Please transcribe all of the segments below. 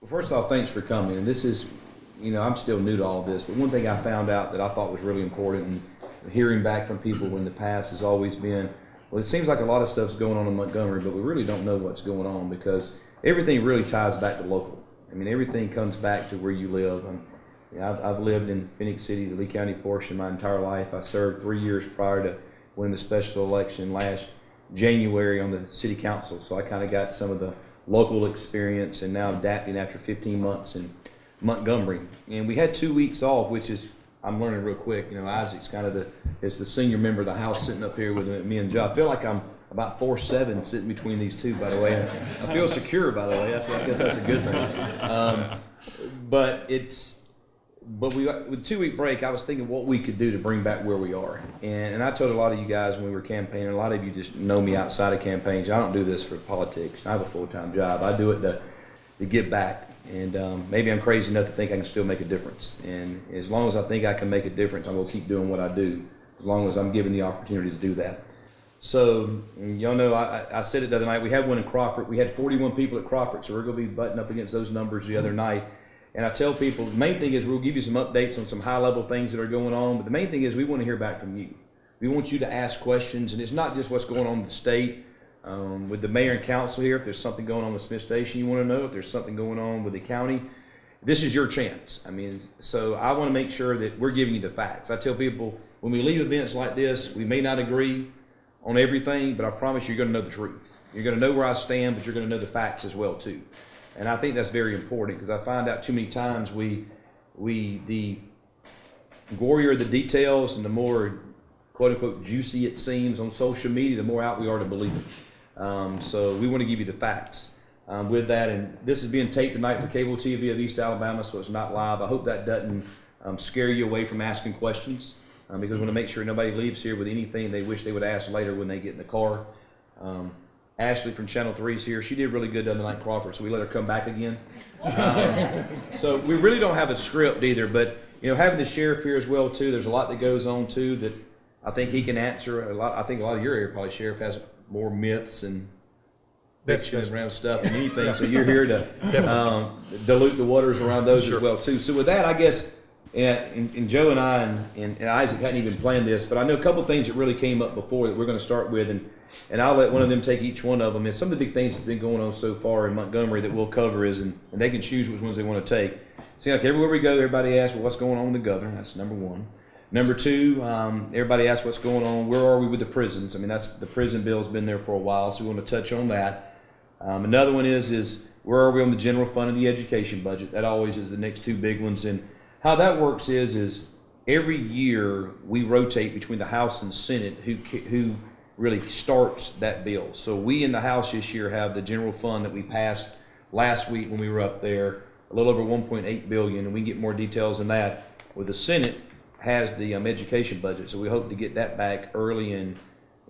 Well, first off, thanks for coming. And this is, I'm still new to all this, but one thing I found out that I thought was really important, and hearing back from people in the past has always been, well, it seems like a lot of stuff's going on in Montgomery, but we really don't know what's going on because everything really ties back to local. I mean, everything comes back to where you live. I've lived in Phoenix City, the Lee County portion, my entire life. I served 3 years prior to winning the special election last January on the city council, so I kind of got some of the local experience, and now adapting after 15 months in Montgomery. And we had 2 weeks off, which is, I'm learning real quick. Isaac's kind of is the senior member of the house sitting up here with me and Joe. I feel like I'm about 4'7" sitting between these two, by the way. I feel secure, by the way. I guess that's a good thing. But we, with 2 week break, I was thinking what we could do to bring back where we are. And I told a lot of you guys when we were campaigning, a lot of you just know me outside of campaigns. I don't do this for politics. I have a full-time job. I do it to get back. And maybe I'm crazy enough to think I can still make a difference. And as long as I think I can make a difference, I'm going to keep doing what I do, as long as I'm given the opportunity to do that. So, y'all know, I said it the other night, we had one in Crawford. We had 41 people at Crawford, so we're going to be butting up against those numbers the other night. And I tell people, the main thing is we'll give you some updates on some high-level things that are going on, but the main thing is we want to hear back from you. We want you to ask questions, and it's not just what's going on in the state. With the mayor and council here, if there's something going on with Smith Station you want to know, if there's something going on with the county, this is your chance. I mean, so I want to make sure that we're giving you the facts. I tell people, when we leave events like this, we may not agree on everything, but I promise you're going to know the truth. You're going to know where I stand, but you're going to know the facts as well, too. And I think that's very important, because I find out too many times the gorier the details and the more quote unquote juicy it seems on social media, the more out we are to believe it. So we want to give you the facts with that. And this is being taped tonight for cable TV of East Alabama, so it's not live. I hope that doesn't scare you away from asking questions, because we want to make sure nobody leaves here with anything they wish they would ask later when they get in the car. Ashley from Channel 3 is here. She did really good the other night in Crawford, so we let her come back again. So we really don't have a script either, but having the sheriff here as well too, there's a lot that goes on too that I think he can answer a lot. I think a lot of your area probably sheriff has more myths and fictions around stuff than anything. Yeah. So you're here to dilute the waters around those as well too. So with that, I guess, and Joe and I and Isaac hadn't even planned this, but I know a couple of things that really came up before that we're going to start with, and I'll let one of them take each one of them. And some of the big things that's been going on so far in Montgomery that we'll cover is, and they can choose which ones they want to take. See, like everywhere we go, everybody asks, well, what's going on with the governor? That's number one. Number two, everybody asks what's going on. Where are we with the prisons? I mean, that's the prison bill's been there for a while, so we want to touch on that. Another one is where are we on the general fund and the education budget? That always is the next two big ones. And how that works is every year we rotate between the House and Senate who really starts that bill. So we in the House this year have the general fund that we passed last week when we were up there, a little over 1.8 billion, and we can get more details on that. With the Senate has the education budget, so we hope to get that back early in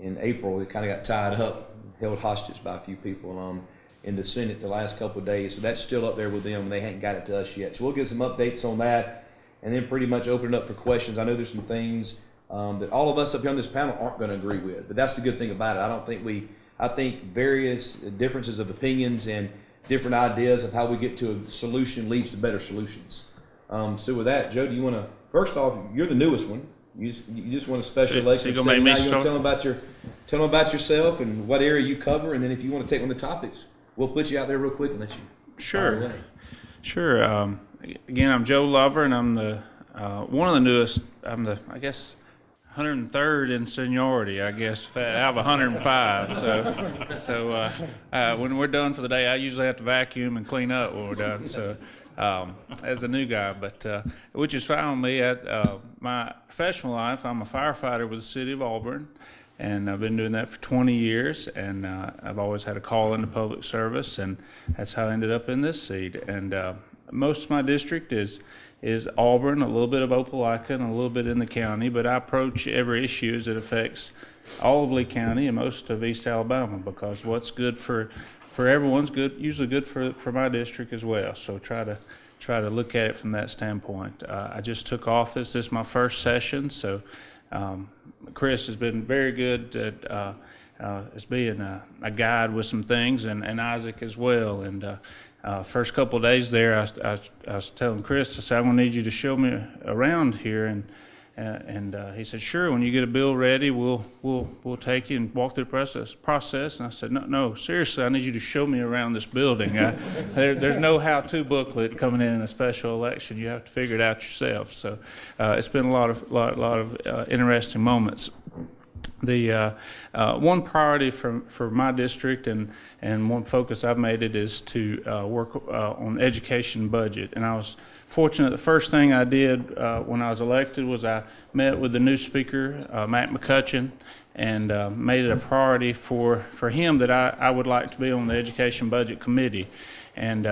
April. It kind of got tied up, held hostage by a few people in the Senate the last couple of days, so that's still up there with them, and they hadn't got it to us yet. So we'll get some updates on that, and then pretty much open it up for questions. I know there's some things that all of us up here on this panel aren't going to agree with, but that's the good thing about it. I think various differences of opinions and different ideas of how we get to a solution leads to better solutions. So with that, Joe, do you want to, first off, you're the newest one. You just want a special election. So you want to tell them about yourself and what area you cover, and then if you want to take one of the topics, we'll put you out there real quick and let you. Sure. Again, I'm Joe Lover, and I'm the one of the newest. I'm the, I guess, 103rd in seniority, I guess, out of 105. So when we're done for the day, I usually have to vacuum and clean up when we're done. So as a new guy, but which is fine with me. At my professional life, I'm a firefighter with the city of Auburn, and I've been doing that for 20 years. And I've always had a call into public service, and that's how I ended up in this seat. And most of my district is Auburn, a little bit of Opelika, and a little bit in the county, but I approach every issue as it affects all of Lee County and most of East Alabama, because what's good for everyone's good, usually good for my district as well. So try to look at it from that standpoint. I just took office. This is my first session, so Chris has been very good at as being a guide with some things, and Isaac as well. And First couple of days there, I was telling Chris, I said, I'm going to need you to show me around here. And he said, sure, when you get a bill ready, we'll take you and walk through the process. And I said, no, seriously, I need you to show me around this building. There's no how-to booklet coming in a special election. You have to figure it out yourself. So it's been a lot of interesting moments. The one priority for my district and one focus I've made it is to work on the education budget. And I was fortunate. The first thing I did when I was elected was I met with the new speaker, Matt McCutcheon, and made it a priority for him that I would like to be on the education budget committee. And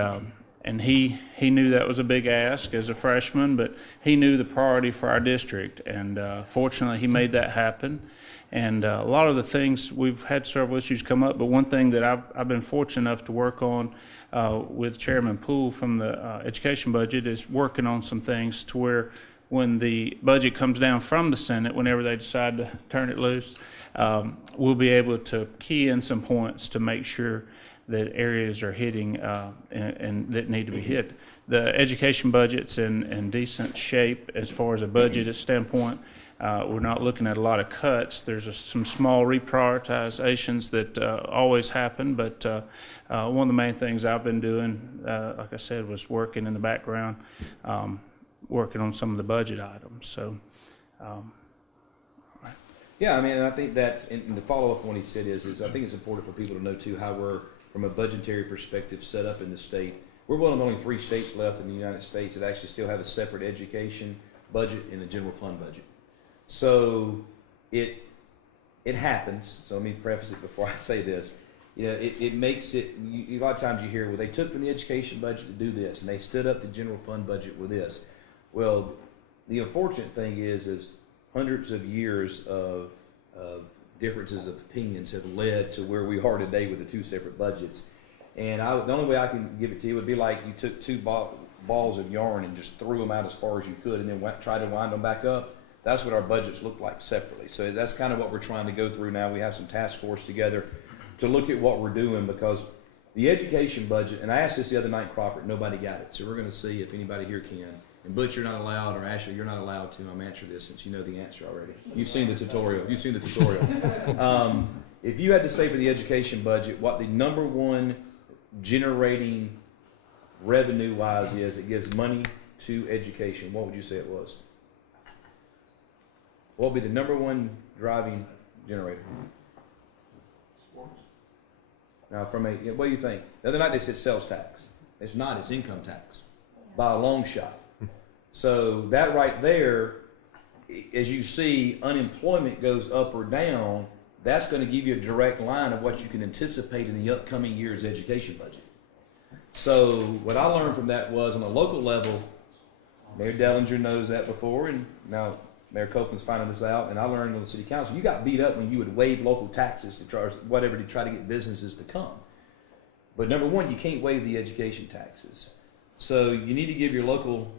he knew that was a big ask as a freshman, but he knew the priority for our district. And fortunately, he made that happen. And a lot of the things, we've had several issues come up, but one thing that I've been fortunate enough to work on with Chairman Poole from the education budget is working on some things to where when the budget comes down from the Senate, whenever they decide to turn it loose, we'll be able to key in some points to make sure that areas are hitting and that need to be hit. The education budget's in decent shape as far as a budget standpoint. We're not looking at a lot of cuts. There's some small reprioritizations that always happen, but one of the main things I've been doing, like I said, was working in the background, working on some of the budget items. So, yeah, I mean, and I think that's, and the follow-up on what he said is I think it's important for people to know, too, how we're, from a budgetary perspective, set up in the state. We're one of only 3 states left in the United States that actually still have a separate education budget and a general fund budget. So it happens. So let me preface it before I say this. You know, it makes it. A lot of times you hear, well, they took from the education budget to do this, and they stood up the general fund budget with this. Well, the unfortunate thing is hundreds of years of differences of opinions have led to where we are today with the 2 separate budgets. And the only way I can give it to you would be like you took 2 balls of yarn and just threw them out as far as you could, and then tried to wind them back up. That's what our budgets look like separately. So that's kind of what we're trying to go through now. We have some task force together to look at what we're doing, because the education budget, and I asked this the other night in Crawford, nobody got it. So we're going to see if anybody here can. And Butch, you're not allowed, or Ashley, you're not allowed to. I'm answering this since you know the answer already. You've seen the tutorial. If you had to say for the education budget what the number one generating revenue-wise is that gives money to education, what would you say it was? What would be the number one driving generator? Sports. Now, what do you think? The other night they said sales tax. It's not. It's income tax by a long shot. So that right there, as you see, unemployment goes up or down. That's going to give you a direct line of what you can anticipate in the upcoming year's education budget. So what I learned from that was, on a local level, Mayor Dellinger knows that before, and now Mayor Copeland's finding this out, and I learned on the city council, you got beat up when you would waive local taxes to try to get businesses to come. But number one, you can't waive the education taxes. So you need to give your local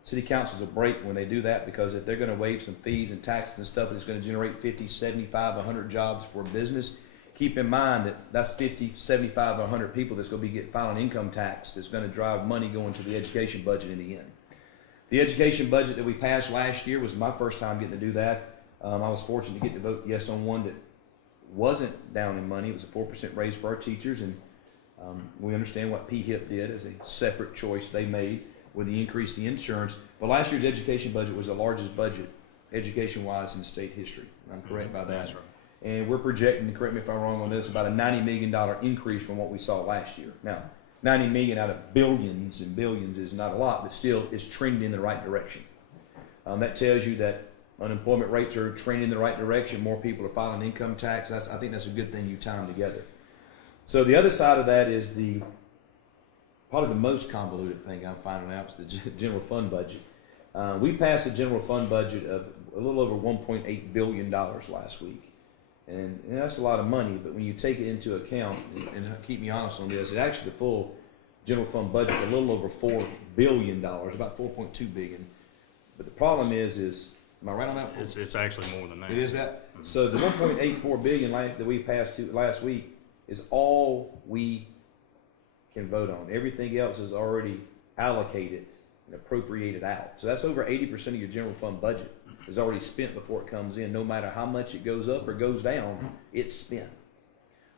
city councils a break when they do that, because if they're going to waive some fees and taxes and stuff that's going to generate 50, 75, 100 jobs for a business, keep in mind that that's 50, 75, 100 people that's going to be filing income tax that's going to drive money going to the education budget in the end. The education budget that we passed last year was my first time getting to do that. I was fortunate to get to vote yes on one that wasn't down in money. It was a 4% raise for our teachers, and we understand what PHIP did as a separate choice they made with the increase in insurance. But last year's education budget was the largest budget, education-wise, in state history. I'm correct by that. That's right. And we're projecting, correct me if I'm wrong on this, about a $90 million increase from what we saw last year. Now, $90 million out of billions and billions is not a lot, but still is trending in the right direction. That tells you that unemployment rates are trending in the right direction. More people are filing income tax. I think that's a good thing you tie them together. So the other side of that is probably the most convoluted thing I'm finding out is the general fund budget. We passed a general fund budget of a little over $1.8 billion last week. And that's a lot of money, but when you take it into account, and keep me honest on this, the full general fund budget is a little over $4 billion, about $4.2 billion. But the problem is, am I right on that? It's actually more than that. It is that? Mm-hmm. So the $1.84 billion that we passed last week is all we can vote on. Everything else is already allocated and appropriated out. So that's over 80% of your general fund budget is already spent before it comes in. No matter how much it goes up or goes down, it's spent.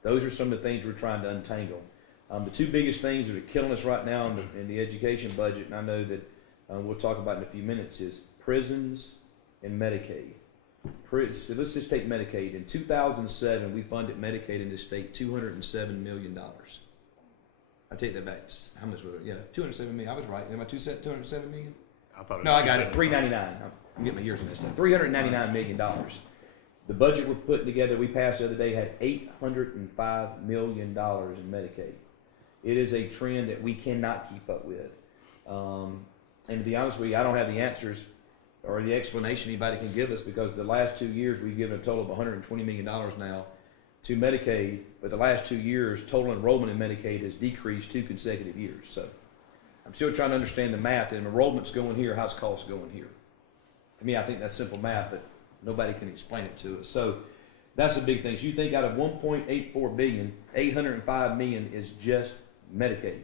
Those are some of the things we're trying to untangle. The two biggest things that are killing us right now in the education budget, and I know that we'll talk about in a few minutes, is prisons and Medicaid. So let's just take Medicaid. In 2007, we funded Medicaid in the state $207 million. I take that back. How much was it? Yeah, $207 million. I was right. Am I $207 million? I thought it was No, I got it. $399. I'm getting my years messed up. $399 million. The budget we're putting together, we passed the other day, had $805 million in Medicaid. It is a trend that we cannot keep up with. And to be honest with you, I don't have the answers or the explanation anybody can give us, because the last 2 years we've given a total of $120 million now to Medicaid, but the last 2 years total enrollment in Medicaid has decreased 2 consecutive years. So I'm still trying to understand the math. And enrollment's going here, how's costs going here? To me, I think that's simple math, but nobody can explain it to us. So that's the big thing. So you think out of $1.84 billion, $805 million is just Medicaid.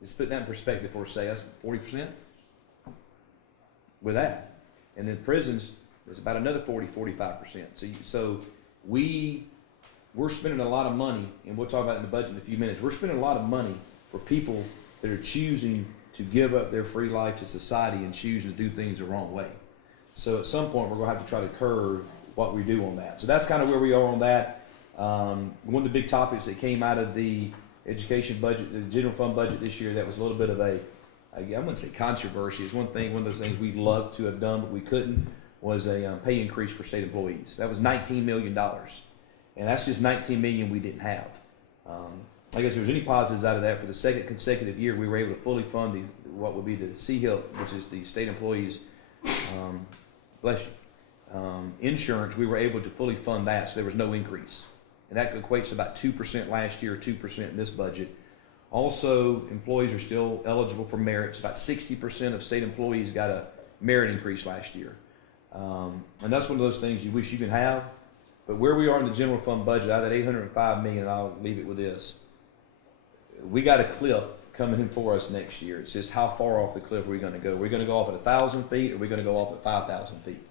Let's put that in perspective for a second. That's 40% with that. And then prisons is about another 45%. So we're spending a lot of money, and we'll talk about it in the budget in a few minutes. We're spending a lot of money for people that are choosing to give up their free life to society and choosing to do things the wrong way. So at some point, we're going to have to try to curb what we do on that. So that's kind of where we are on that. One of the big topics that came out of the education budget, the general fund budget this year, that was a little bit of I wouldn't say controversy. It's one of those things we'd love to have done, but we couldn't, was a pay increase for state employees. That was $19 million. And that's just $19 million we didn't have. I guess if there's any positives out of that, for the second consecutive year, we were able to fully fund what would be the CHIP, which is the state employees, bless you, insurance. We were able to fully fund that, so there was no increase. And that equates to about 2% last year, 2% in this budget. Also, employees are still eligible for merits. About 60% of state employees got a merit increase last year. And that's one of those things you wish you could have. But where we are in the general fund budget, out of that $805 million, and I'll leave it with this. We got a cliff coming in for us next year. It's just how far off the cliff are we going to go? We're going to go off at 1,000 feet, or we're going to go off at 5,000 feet.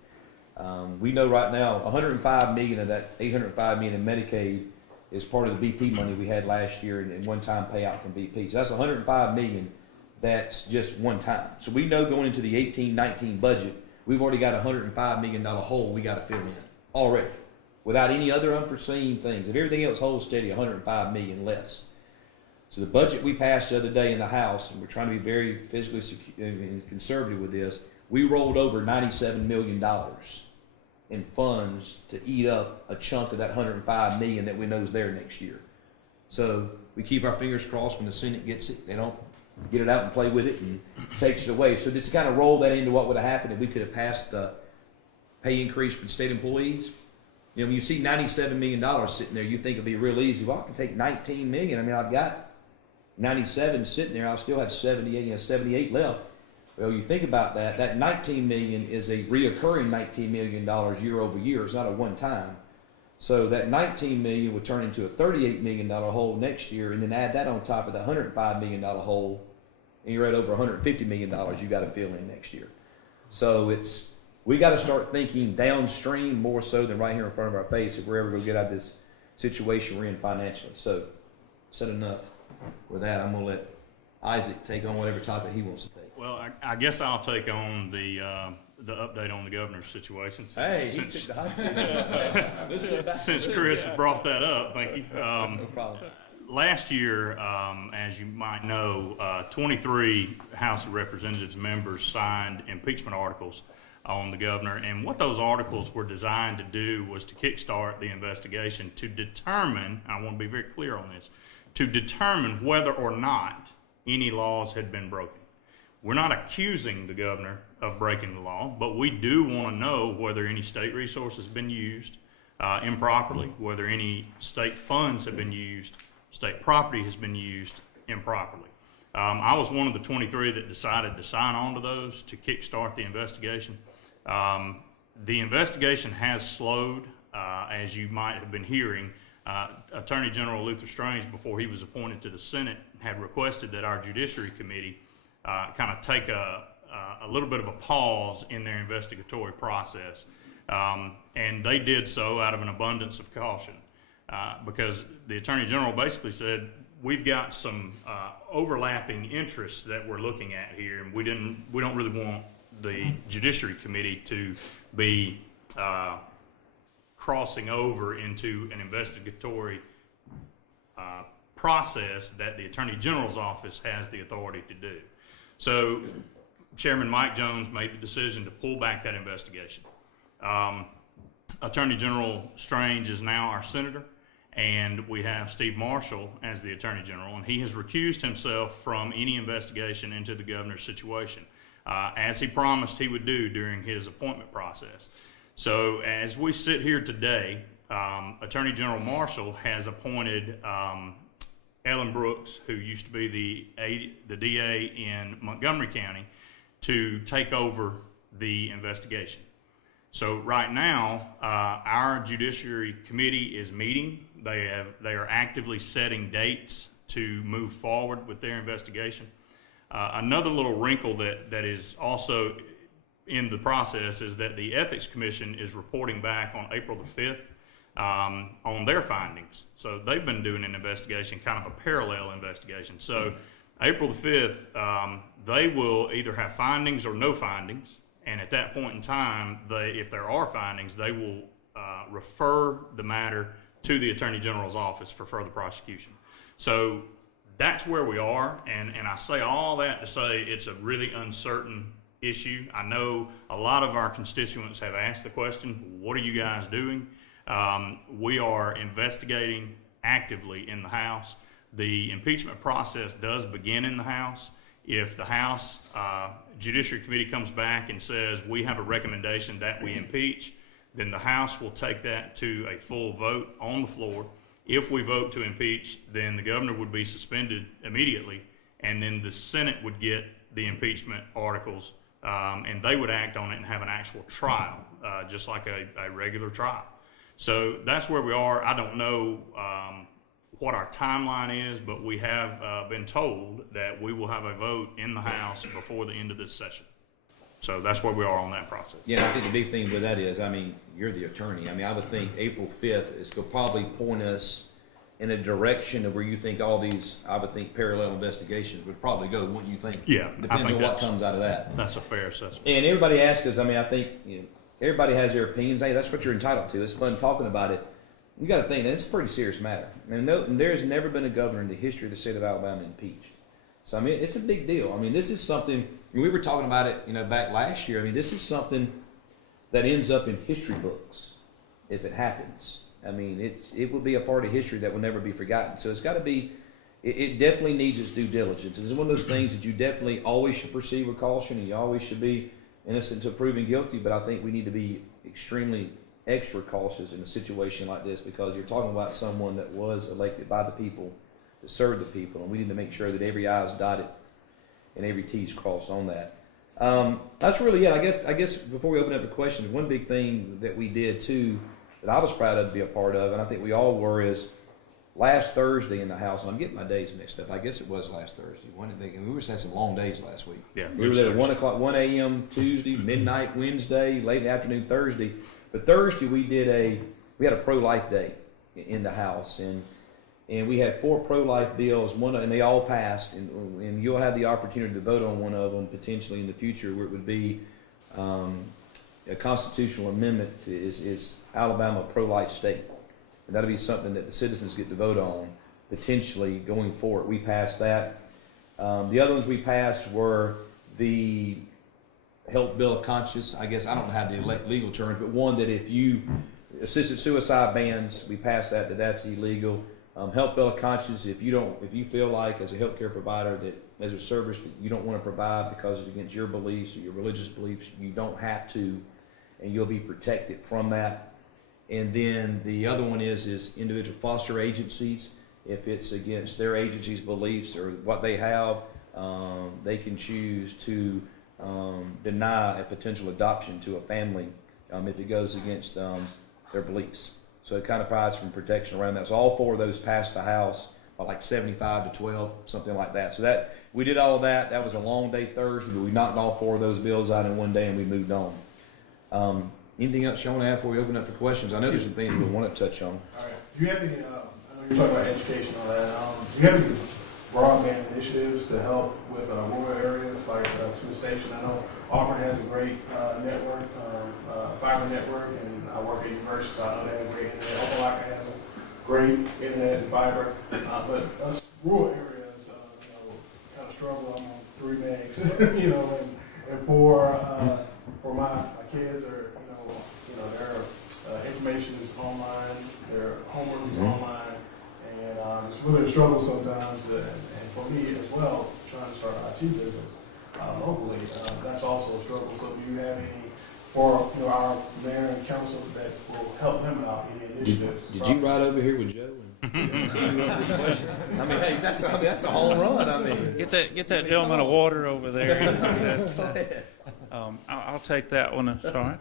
We know right now $105 million of that $805 million in Medicaid is part of the BP money we had last year and one-time payout from BP. So that's $105 million. That's just one time. So we know going into the 18-19 budget, we've already got a $105 million hole we got to fill in already, without any other unforeseen things. If everything else holds steady, $105 million less. So the budget we passed the other day in the House, and we're trying to be very fiscally and conservative with this, we rolled over $97 million in funds to eat up a chunk of that $105 million that we know is there next year. So we keep our fingers crossed when the Senate gets it. They don't get it out and play with it and takes it away. So just to kind of roll that into what would have happened if we could have passed the pay increase for state employees. You know, when you see $97 million sitting there, you think it'd be real easy. Well, I can take $19 million. I mean, I've got 97 sitting there. I'll still have 78 left. Well, you think about that. That $19 million is a reoccurring $19 million year over year. It's not a one time. So that $19 million would turn into a $38 million hole next year, and then add that on top of the $105 million hole, and you're at over $150 million you got to fill in next year. So we got to start thinking downstream more so than right here in front of our face if we're ever going to get out of this situation we're in financially. So, said enough with that. I'm going to let Isaac take on whatever topic he wants to take. Well, I guess I'll take on the update on the governor's situation. Since Chris brought that up, thank you. No problem. Last year, as you might know, 23 House of Representatives members signed impeachment articles on the governor, and what those articles were designed to do was to kickstart the investigation to determine, I want to be very clear on this, to determine whether or not any laws had been broken. We're not accusing the governor of breaking the law, but we do want to know whether any state resources have been used improperly, whether any state funds have been used, state property has been used improperly. I was one of the 23 that decided to sign on to those to kickstart the investigation. The investigation has slowed as you might have been hearing, Attorney General Luther Strange, before he was appointed to the Senate, had requested that our Judiciary Committee kind of take a little bit of a pause in their investigatory process. And they did so out of an abundance of caution, because the Attorney General basically said, we've got some overlapping interests that we're looking at here, and we don't really want the Judiciary Committee to be crossing over into an investigatory process that the Attorney General's office has the authority to do. So Chairman Mike Jones made the decision to pull back that investigation. Attorney General Strange is now our senator, and we have Steve Marshall as the Attorney General, and he has recused himself from any investigation into the governor's situation, as he promised he would do during his appointment process. So as we sit here today, Attorney General Marshall has appointed Ellen Brooks, who used to be the DA in Montgomery County, to take over the investigation. So right now, our Judiciary Committee is meeting. They are actively setting dates to move forward with their investigation. Another little wrinkle that is also in the process is that the Ethics Commission is reporting back on April the 5th on their findings. So they've been doing an investigation, kind of a parallel investigation. So April the 5th, they will either have findings or no findings. And at that point in time, if there are findings, they will refer the matter to the Attorney General's office for further prosecution. So that's where we are, and I say all that to say it's a really uncertain issue. I know a lot of our constituents have asked the question, what are you guys doing? We are investigating actively in the House. The impeachment process does begin in the House. If the House Judiciary Committee comes back and says we have a recommendation that we impeach, then the House will take that to a full vote on the floor. If we vote to impeach, then the governor would be suspended immediately, and then the Senate would get the impeachment articles, and they would act on it and have an actual trial, just like a regular trial. So that's where we are. I don't know what our timeline is, but we have been told that we will have a vote in the House before the end of this session. So that's where we are on that process. Yeah, I think the big thing with that is, I mean, you're the attorney. I mean, I would think April 5th is going to probably point us in a direction of where you think all these, I would think, parallel investigations would probably go, wouldn't you think? Yeah, Depends on what comes out of that. That's a fair assessment. And everybody asks us, I mean, I think, everybody has their opinions. Hey, that's what you're entitled to. It's fun talking about it. You got to think that it's a pretty serious matter. I mean, there's never been a governor in the history of the state of Alabama impeached. So, I mean, it's a big deal. I mean, this is something, we were talking about it, back last year. I mean, this is something that ends up in history books if it happens. I mean, it will be a part of history that will never be forgotten. So it's got to be, it definitely needs its due diligence. It's one of those things that you definitely always should proceed with caution, and you always should be innocent until proven guilty. But I think we need to be extremely extra cautious in a situation like this, because you're talking about someone that was elected by the people to serve the people, and we need to make sure that every I is dotted and every T is crossed on that. That's really it. I guess before we open up the questions, one big thing that we did too that I was proud of to be a part of, and I think we all were, is last Thursday in the House, and I'm getting my days mixed up. I guess it was last Thursday. We were had some long days last week. Yeah, we were there at 1 a.m. Tuesday, midnight Wednesday, late in the afternoon Thursday. But Thursday we had a pro-life day in the House, and we had 4 pro-life bills, and they all passed, and you'll have the opportunity to vote on one of them potentially in the future, where it would be a constitutional amendment is Alabama a pro-life state. And that'll be something that the citizens get to vote on potentially going forward. We passed that. The other ones we passed were the Health Bill of Conscience. I guess I don't have the legal terms, but one that if you assisted suicide bans, we passed that's illegal. Health Bill of Conscience, if you feel like as a healthcare provider that as a service that you don't want to provide because it's against your beliefs or your religious beliefs, you don't have to, and you'll be protected from that. And then the other one is individual foster agencies. If it's against their agency's beliefs or what they have, they can choose to deny a potential adoption to a family if it goes against their beliefs. So it kind of provides some protection around that. So all 4 of those passed the House by like 75 to 12, something like that. So that we did all of that. That was a long day Thursday, but we knocked all 4 of those bills out in one day and we moved on. Anything else you want to add before we open up for questions? I know there's some things we want to touch on. All right. Do you have any, I know you're talking about education and all that, do you have any broadband initiatives to help with rural areas like Smith Station? I know Auburn has a great network, fiber network, and I work at university, so I know they have great internet. Opelika has a great internet and fiber, but us rural areas, kind of struggle. I'm on 3 megs, and for my kids are, their information is online, their homework is online, and it's really a struggle sometimes, and for me as well, trying to start an IT business locally, that's also a struggle. So do you have any, for our mayor and council, that will help them out, any initiatives? Did you ride over here with Joe and continue up this question? I mean, hey, that's a home run. I mean, Get that gentleman of water over there. I'll take that one. Sorry.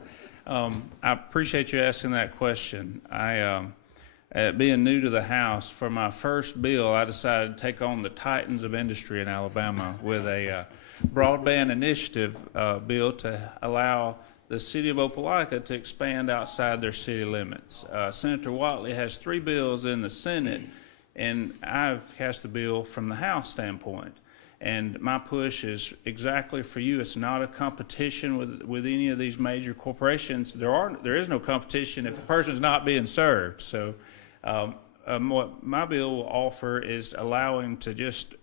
I appreciate you asking that question. Being new to the House, for my first bill, I decided to take on the titans of industry in Alabama with a broadband initiative bill to allow the city of Opelika to expand outside their city limits. Senator Watley has 3 bills in the Senate, and I've cast the bill from the House standpoint. And my push is exactly for you. It's not a competition with any of these major corporations. There is no competition if a person's not being served. So what my bill will offer is allowing to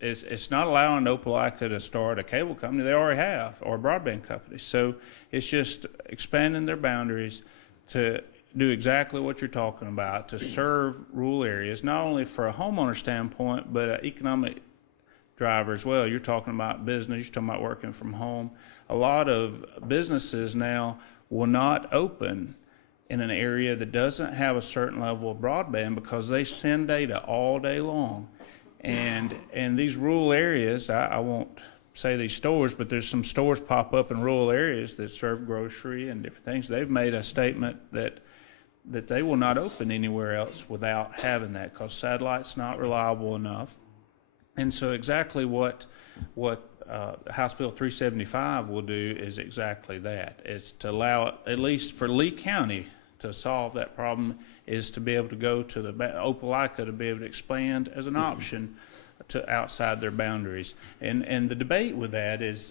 it's not allowing Opelika to start a cable company. They already have, or a broadband company. So it's just expanding their boundaries to do exactly what you're talking about, to serve rural areas, not only for a homeowner standpoint, but an economic driver as well. You're talking about business, you're talking about working from home. A lot of businesses now will not open in an area that doesn't have a certain level of broadband because they send data all day long. And these rural areas, I won't say these stores, but there's some stores pop up in rural areas that serve grocery and different things. They've made a statement that they will not open anywhere else without having that because satellite's not reliable enough. And so exactly what House Bill 375 will do is exactly that. It's to allow, at least for Lee County, to solve that problem, is to be able to go to the Opelika to be able to expand as an option to outside their boundaries. And the debate with that is,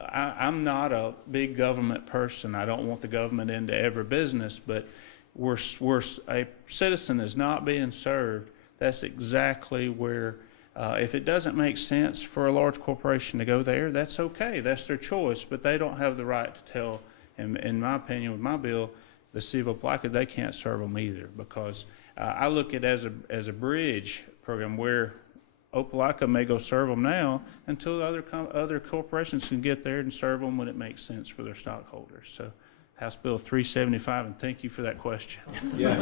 I'm not a big government person. I don't want the government into every business, but where a citizen is not being served, that's exactly where. If it doesn't make sense for a large corporation to go there, that's okay. That's their choice, but they don't have the right to tell, in my opinion, with my bill, the city of Opelika, they can't serve them either, because I look at it as a bridge program where Opelika may go serve them now until other corporations can get there and serve them when it makes sense for their stockholders. So House Bill 375, and thank you for that question. Yeah.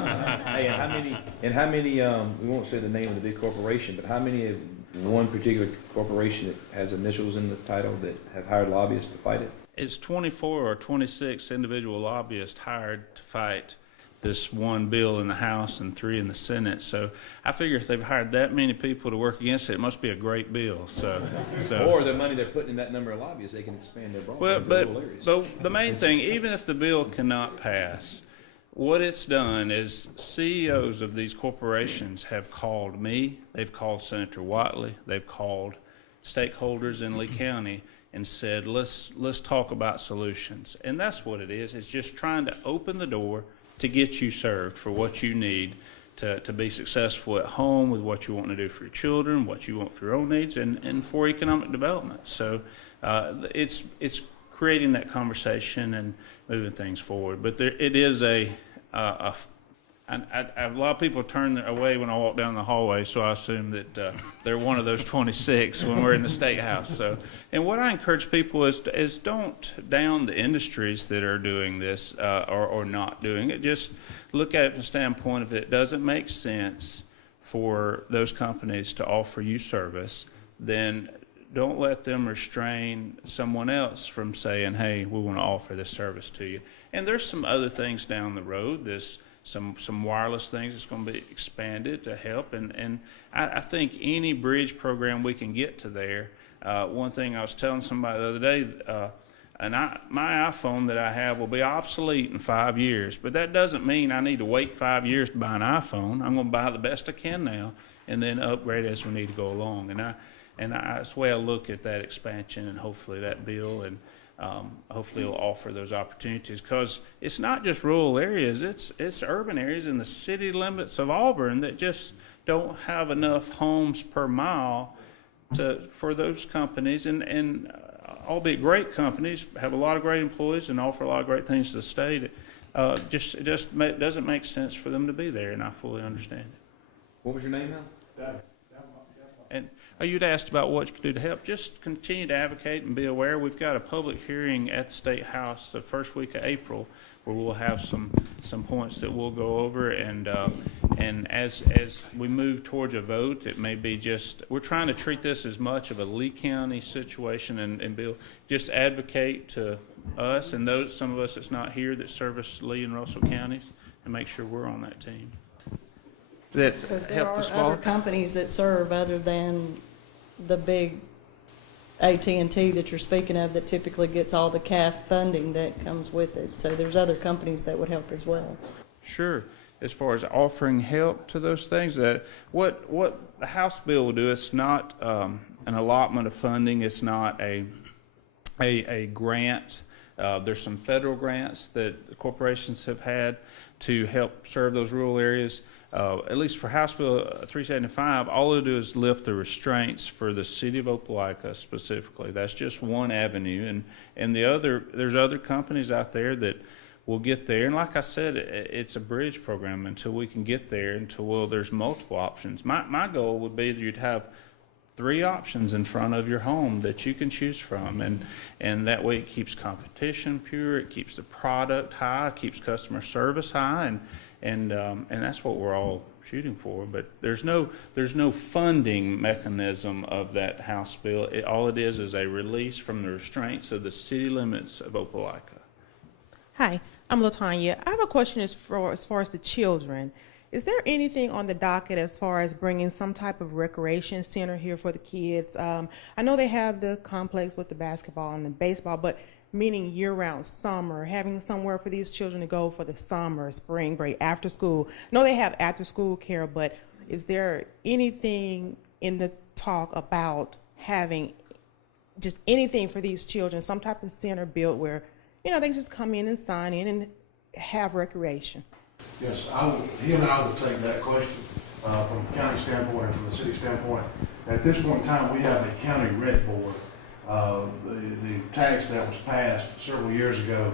Hey, and how many, we won't say the name of the big corporation, but how many of one particular corporation that has initials in the title that have hired lobbyists to fight it? It's 24 or 26 individual lobbyists hired to fight this one bill in the House and 3 in the Senate. So I figure if they've hired that many people to work against it, it must be a great bill. So or the money they're putting in that number of lobbyists, they can expand their broadband to rural areas. But the main thing, even if the bill cannot pass, what it's done is CEOs of these corporations have called me, they've called Senator Watley, they've called stakeholders in Lee County and said, let's talk about solutions. And that's what it is. It's just trying to open the door to get you served for what you need to be successful at home with what you want to do for your children, what you want for your own needs, and for economic development. So it's creating that conversation and moving things forward. But it is a lot of people turn away when I walk down the hallway, so I assume that they're one of those 26 when we're in the State House. So, and what I encourage people is don't down the industries that are doing this or not doing it. Just look at it from the standpoint of it doesn't make sense for those companies to offer you service, then don't let them restrain someone else from saying, hey, we want to offer this service to you. And there's some other things down the road, this some wireless things that's going to be expanded to help. And I think any bridge program we can get to there. One thing I was telling somebody the other day, my iPhone that I have will be obsolete in 5 years, but that doesn't mean I need to wait 5 years to buy an iPhone. I'm going to buy the best I can now and then upgrade as we need to go along. And that's the way I look at that expansion and hopefully that bill, and hopefully it'll offer those opportunities, because it's not just rural areas, it's urban areas in the city limits of Auburn that just don't have enough homes per mile for those companies, and albeit great companies, have a lot of great employees and offer a lot of great things to the state. It just doesn't make sense for them to be there, and I fully understand it. What was your name now? And you'd asked about what you could do to help. Just continue to advocate and be aware. We've got a public hearing at the State House the first week of April, where we'll have some points that we'll go over, and as we move towards a vote, it may be we're trying to treat this as much of a Lee County situation, and Bill, just advocate to us and some of us that's not here that service Lee and Russell counties, and make sure we're on that team. That Because there help are the smaller other companies that serve other than the big AT&T that you're speaking of that typically gets all the CAF funding that comes with it. So there's other companies that would help as well. Sure. As far as offering help to those things, that what the House bill will do, it's not an allotment of funding. It's not a grant. There's some federal grants that corporations have had to help serve those rural areas. At least for House Bill 375, all it'll do is lift the restraints for the city of Opelika specifically. That's just one avenue, and there's other companies out there that will get there. And like I said, it's a bridge program until we can get there, there's multiple options. My goal would be that you'd have 3 options in front of your home that you can choose from, and that way it keeps competition pure, it keeps the product high, it keeps customer service high, and that's what we're all shooting for. But there's no funding mechanism of that House bill. All it is a release from the restraints of the city limits of Opelika. Hi, I'm LaTanya. I have a question as far as the children. Is there anything on the docket as far as bringing some type of recreation center here for the kids? I know they have the complex with the basketball and the baseball, but meaning year-round summer, having somewhere for these children to go for the summer, spring break, after school. I know they have after-school care, but is there anything in the talk about having just anything for these children, some type of center built where, they can just come in and sign in and have recreation? Yes, he and I will take that question from a county standpoint and from the city standpoint. At this point in time, we have a county rec board. The tax that was passed several years ago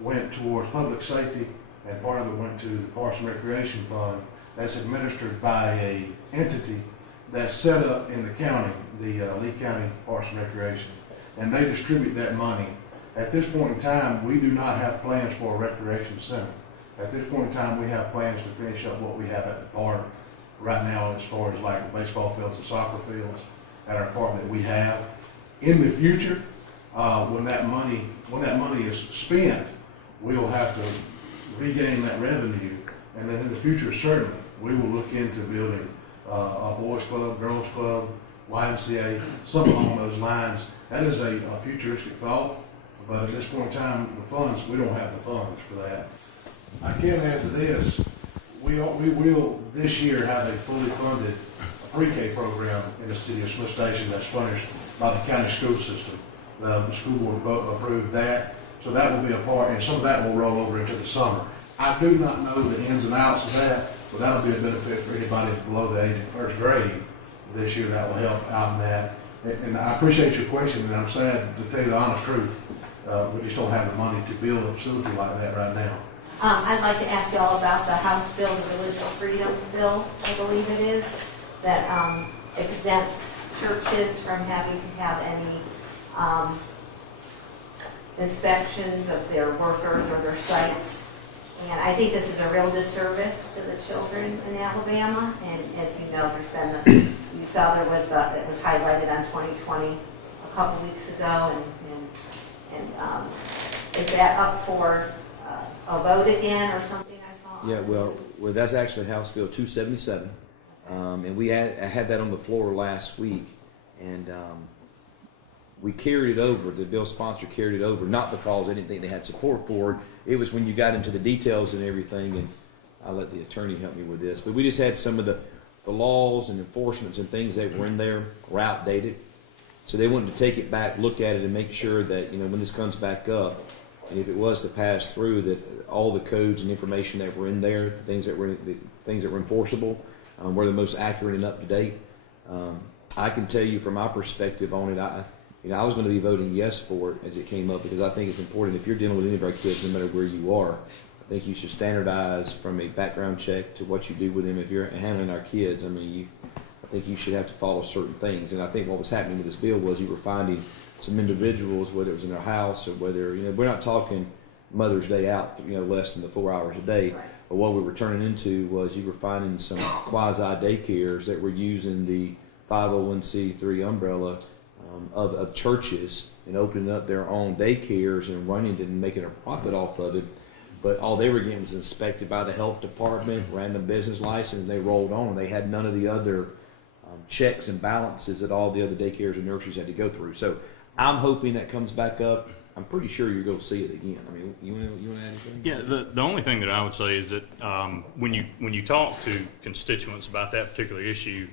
went towards public safety, and part of it went to the Parks and Recreation Fund. That's administered by a entity that's set up in the county, the Lee County Parks and Recreation, and they distribute that money. At this point in time, we do not have plans for a recreation center. At this point in time, we have plans to finish up what we have at the park right now, as far as like baseball fields and soccer fields at our park that we have. In the future, when that money is spent, we'll have to regain that revenue, and then in the future, certainly, we will look into building a boys club, girls club, YMCA, something along those lines. That is a futuristic thought, but at this point in time, we don't have the funds for that. I can add to this, we will this year have a fully funded pre-K program in the city of Smith Station that's furnished by the county school system. The school board approved that, so that will be a part, and some of that will roll over into the summer. I do not know the ins and outs of that, but that'll be a benefit for anybody below the age of first grade this year. That will help out in that. And I appreciate your question, and I'm sad to tell you the honest truth. We just don't have the money to build a facility like that right now. I'd like to ask you all about the House bill, the Religious Freedom Bill, I believe it is, that exempts churches from having to have any inspections of their workers or their sites. And I think this is a real disservice to the children in Alabama. And as you know, there's been you saw there was it was highlighted on 2020 a couple weeks ago, and is that up for a vote again or something I saw Yeah, well, that's actually House Bill 277, and I had that on the floor last week, and we carried it over. The bill sponsor carried it over, not because they didn't think they had support for it. It was when you got into the details and everything, and I'll let the attorney help me with this. But we just had some of the laws and enforcements and things that were in there were outdated. So they wanted to take it back, look at it, and make sure that, when this comes back up, and if it was to pass through, that all the codes and information that were in there, things that were enforceable, were the most accurate and up to date. I can tell you from my perspective on it, I was going to be voting yes for it as it came up, because I think it's important if you're dealing with any of our kids, no matter where you are. I think you should standardize from a background check to what you do with them. If you're handling our kids, I think you should have to follow certain things. And I think what was happening with this bill was you were finding some individuals, whether it was in their house or whether, we're not talking Mother's Day out, less than the 4 hours a day. But what we were turning into was you were finding some quasi daycares that were using the 501c3 umbrella of churches and opening up their own daycares and running it and making a profit off of it. But all they were getting was inspected by the health department, random business license, and they rolled on. They had none of the other checks and balances that all the other daycares and nurseries had to go through. So I'm hoping that comes back up. I'm pretty sure you're going to see it again. You want to add anything? Yeah, the only thing that I would say is that when you talk to constituents about that particular issue,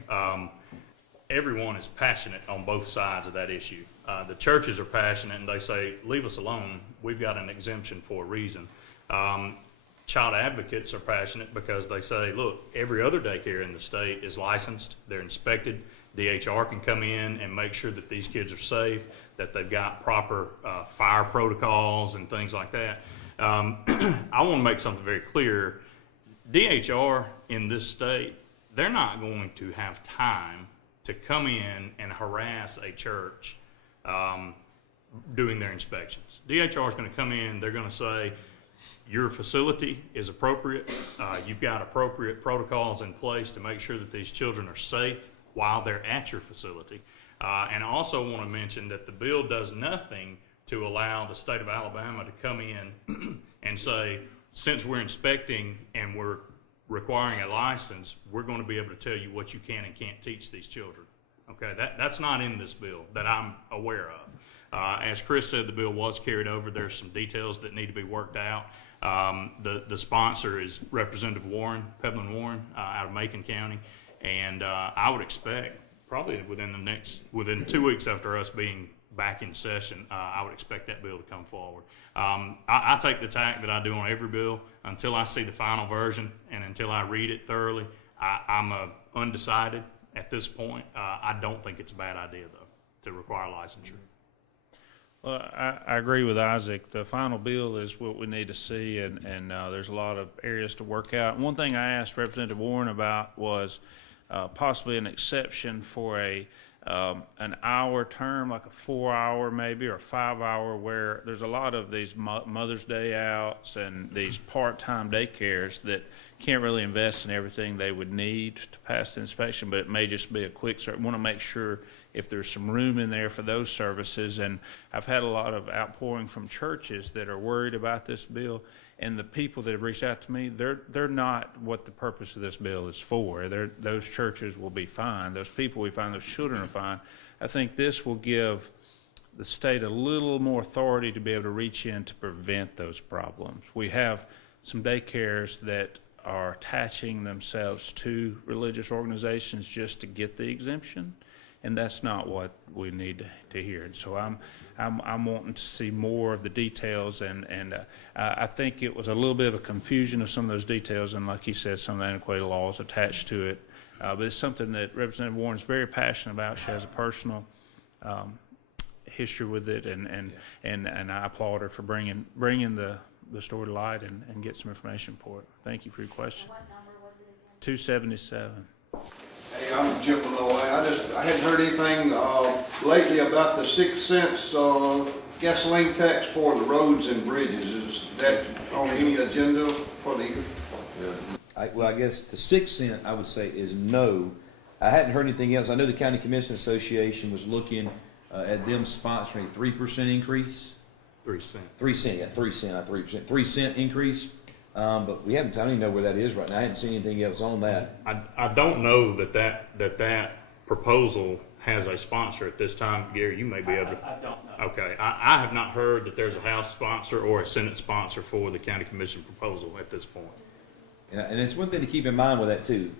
everyone is passionate on both sides of that issue. The churches are passionate, and they say, leave us alone. We've got an exemption for a reason. Child advocates are passionate because they say, look, every other daycare in the state is licensed, they're inspected, DHR can come in and make sure that these kids are safe, that they've got proper fire protocols and things like that. I want to make something very clear. DHR in this state, they're not going to have time to come in and harass a church doing their inspections. DHR is going to come in, they're going to say, your facility is appropriate. You've got appropriate protocols in place to make sure that these children are safe while they're at your facility. And I also want to mention that the bill does nothing to allow the state of Alabama to come in and say, since we're inspecting and we're requiring a license, we're going to be able to tell you what you can and can't teach these children. Okay, that's not in this bill that I'm aware of. As Chris said, the bill was carried over. There's some details that need to be worked out. The sponsor is Representative Warren, Peblin Warren, out of Macon County, and I would expect probably within 2 weeks after us being back in session, I would expect that bill to come forward. I take the tack that I do on every bill until I see the final version and until I read it thoroughly. I'm undecided at this point. I don't think it's a bad idea, though, to require licensure. Well, I agree with Isaac. The final bill is what we need to see, and there's a lot of areas to work out. One thing I asked Representative Warren about was possibly an exception for an hour term, like a 4 hour maybe, or 5 hour, where there's a lot of these Mother's Day outs and these part-time daycares that can't really invest in everything they would need to pass the inspection, but it may just be a quick search. Want to make sure if there's some room in there for those services. And I've had a lot of outpouring from churches that are worried about this bill, and the people that have reached out to me, they're not what the purpose of this bill is for. Those churches will be fine. Those people we find, those children are fine. I think this will give the state a little more authority to be able to reach in to prevent those problems. We have some daycares that are attaching themselves to religious organizations just to get the exemption, and that's not what we need to hear. And so I'm wanting to see more of the details, and I think it was a little bit of a confusion of some of those details, and like he said, some of the antiquated laws attached to it. But it's something that Representative Warren is very passionate about. She has a personal history with it, and I applaud her for bringing the story to light and get some information for it. Thank you for your question. What number was it again? 277. Hey, I'm Jim Malloy. I hadn't heard anything lately about the 6 cents gasoline tax for the roads and bridges. Is that on any agenda for the year? Well, I guess the 6 cent, I would say, is no. I hadn't heard anything else. I know the County Commission Association was looking at them sponsoring a 3% increase. 3 cents. 3 cent, yeah, 3 cent, not 3%. 3 cent increase. But we haven't, I don't even know where that is right now. I haven't seen anything else on that. I don't know that proposal has a sponsor at this time. Gary, you may be able to. I don't know. Okay, I have not heard that there's a House sponsor or a Senate sponsor for the county commission proposal at this point. And it's one thing to keep in mind with that too.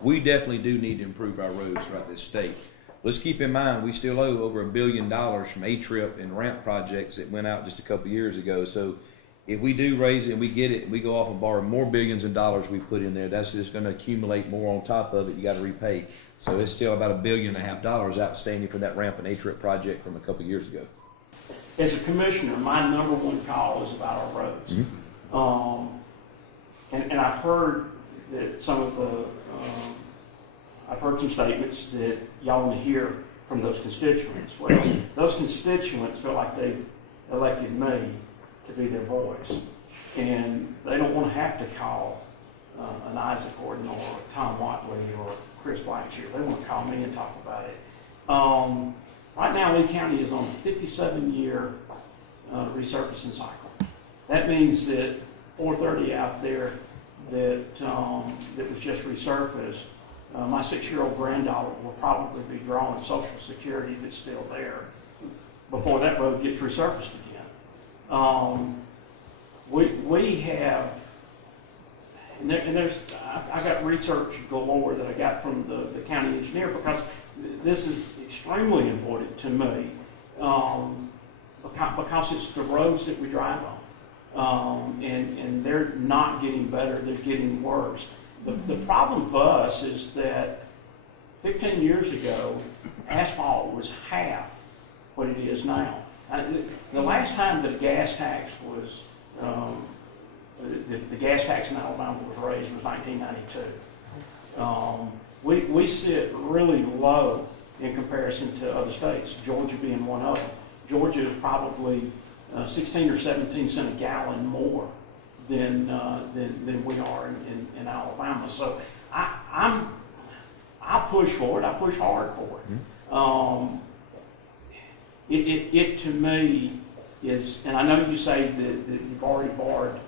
We definitely do need to improve our roads throughout this state. Let's keep in mind, we still owe over $1 billion from A-Trip and ramp projects that went out just a couple of years ago. So if we do raise it and we get it, and we go off and borrow more billions of dollars we put in there, that's just going to accumulate more on top of it. You got to repay. So it's still about $1.5 billion outstanding for that ramp and A-Trip project from a couple of years ago. As a commissioner, my number one call is about our roads. And I've heard that some of the, I've heard some statements that y'all want to hear from those constituents. Well, those constituents feel like they elected me to be their voice. And they don't want to have to call an Isaac Gordon or Tom Watley or Chris Blackshear. They want to call me and talk about it. Right now, Lee County is on a 57-year resurfacing cycle. That means that 430 out there that was just resurfaced, my 6-year-old granddaughter will probably be drawing Social Security that's still there before that road gets resurfaced again. We have, and there's, I got research galore that I got from the county engineer because this is extremely important to me because it's the roads that we drive on. And they're not getting better, they're getting worse. The problem for us is that 15 years ago, asphalt was half what it is now. The last time that a gas tax was, the gas tax in Alabama was raised was 1992. We sit really low in comparison to other states, Georgia being one of them. Georgia is probably 16 or 17 cents a gallon more than we are in Alabama. So I push for it. I push hard for it. It to me is, and I know you say that you've already borrowed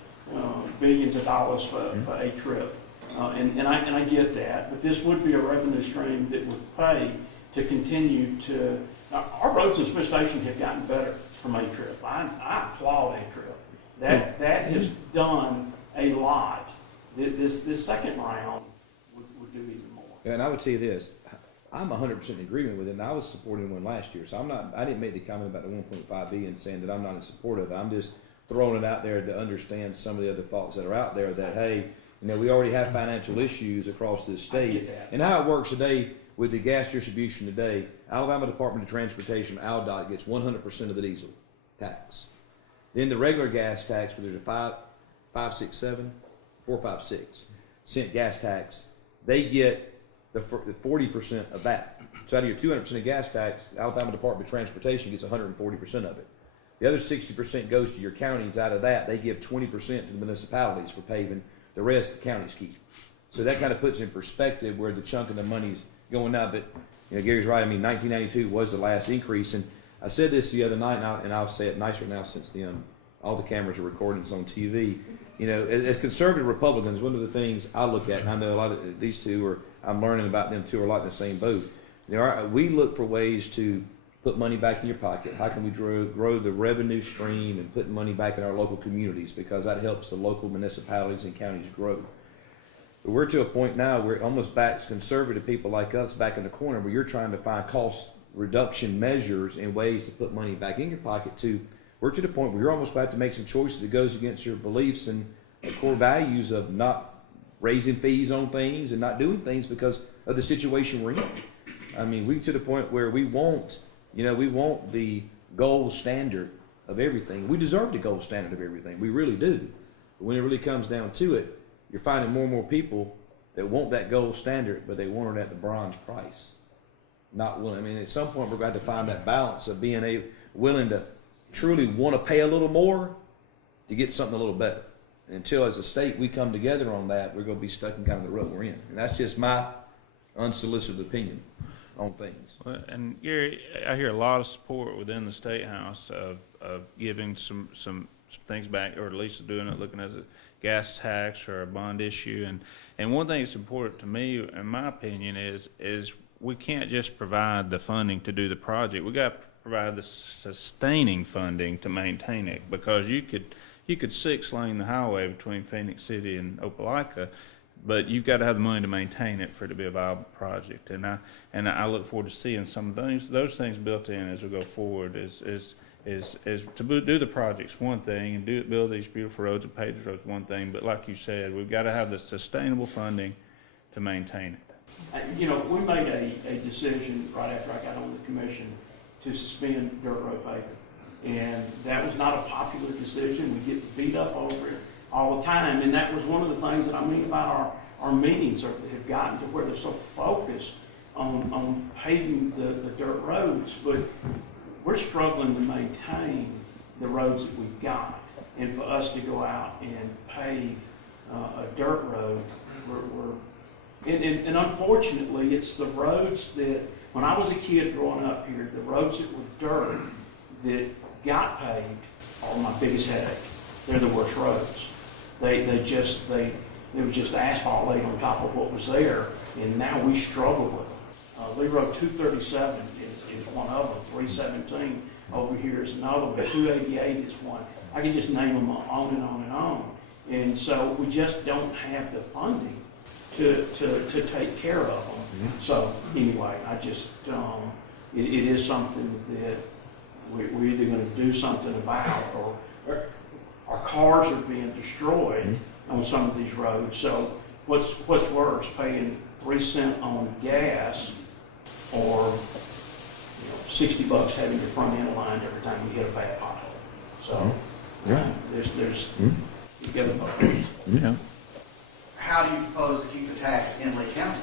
billions of dollars for A-Trip, and I get that. But this would be a revenue stream that would pay to continue to. Our roads in Smith Station have gotten better from A-Trip. I applaud A-Trip. That has done a lot. This second round would do even more. And I would tell you this, I'm 100% in agreement with it, and I was supporting one last year. So I didn't make the comment about the 1.5 billion saying that I'm not in support of it. I'm just throwing it out there to understand some of the other thoughts that are out there that, hey, we already have financial issues across this state. And how it works today with the gas distribution today, Alabama Department of Transportation, ALDOT, gets 100% of the diesel tax. Then the regular gas tax, where there's a 4, 5, 6 cent gas tax, they get the 40% of that. So out of your 200% of gas tax, the Alabama Department of Transportation gets 140% of it. The other 60% goes to your counties. Out of that, they give 20% to the municipalities for paving. The rest, the counties keep. So that kind of puts in perspective where the chunk of the money's going out. But Gary's right. I mean, 1992 was the last increase, and I said this the other night, and I'll say it nicer now since all the cameras are recording this on TV. As conservative Republicans, one of the things I look at, and I know a lot of these two I'm learning about them too, are like in the same boat. We look for ways to put money back in your pocket. How can we grow the revenue stream and put money back in our local communities, because that helps the local municipalities and counties grow. But we're to a point now where almost back conservative people like us back in the corner where you're trying to find cost reduction measures and ways to put money back in your pocket to. We're to the point where you're almost about to make some choices that goes against your beliefs and core values of not raising fees on things and not doing things because of the situation we're in. I mean, we're to the point where we want the gold standard of everything. We deserve the gold standard of everything. We really do. But when it really comes down to it, you're finding more and more people that want that gold standard, but they want it at the bronze price. Not willing. I mean, at some point, we're going to have to find that balance of being willing to truly want to pay a little more to get something a little better. And until, as a state, we come together on that, we're going to be stuck in kind of the rut we're in. And that's just my unsolicited opinion on things. Well, and Gary, I hear a lot of support within the State House of giving some things back, or at least doing it, looking at it, gas tax or a bond issue. And one thing that's important to me, in my opinion, is we can't just provide the funding to do the project. We got to provide the sustaining funding to maintain it, because you could 6-lane the highway between Phoenix City and Opelika, but you've got to have the money to maintain it for it to be a viable project. And I look forward to seeing some of those things built in as we go forward. Is to do the projects one thing, and build these beautiful roads and pave these roads one thing, but like you said, we've got to have the sustainable funding to maintain it. You know, we made a decision right after I got on the commission to suspend dirt road paving. And that was not a popular decision. We get beat up over it all the time. And that was one of the things that I mean about our meetings have gotten to where they're so focused on paving the dirt roads. But we're struggling to maintain the roads that we've got. And for us to go out and pave a dirt road, and unfortunately, it's the roads that, when I was a kid growing up here, the roads that were dirt that got paved are my biggest headache. They're the worst roads. They were just asphalt laid on top of what was there, and now we struggle with them. Lee Road 237 is one of them. 317 over here is another one. 288 is one. I can just name them on and on and on. And so we just don't have the funding to take care of them. So anyway, I just it is something that we're either going to do something about, or our cars are being destroyed on some of these roads. So what's worse, paying 3 cents on gas, or $60 having your front end lined every time you hit a bad pothole? So there's you get them both. Yeah. How do you propose to keep the tax in Lee County?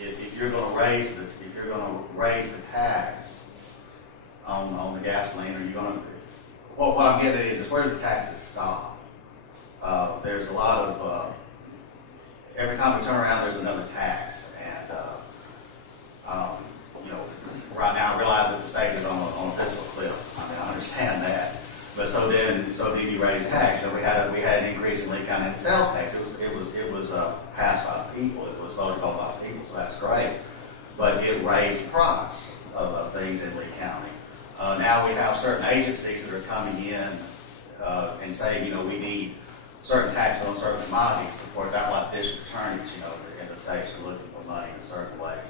If you're going to raise the tax on the gasoline, are you going to? Well, what I'm getting at is where do the taxes stop? There's a lot of every time we turn around, there's another tax, and right now I realize that the state is on a fiscal cliff. I mean, I understand that. But so then you raise tax. We had an increase in Lee County in sales tax. It was passed by the people. It was voted on by the people, so that's great. But it raised the price of things in Lee County. Now we have certain agencies that are coming in and saying, we need certain taxes on certain commodities. Of course, that's like district attorneys, in the states are looking for money in certain ways.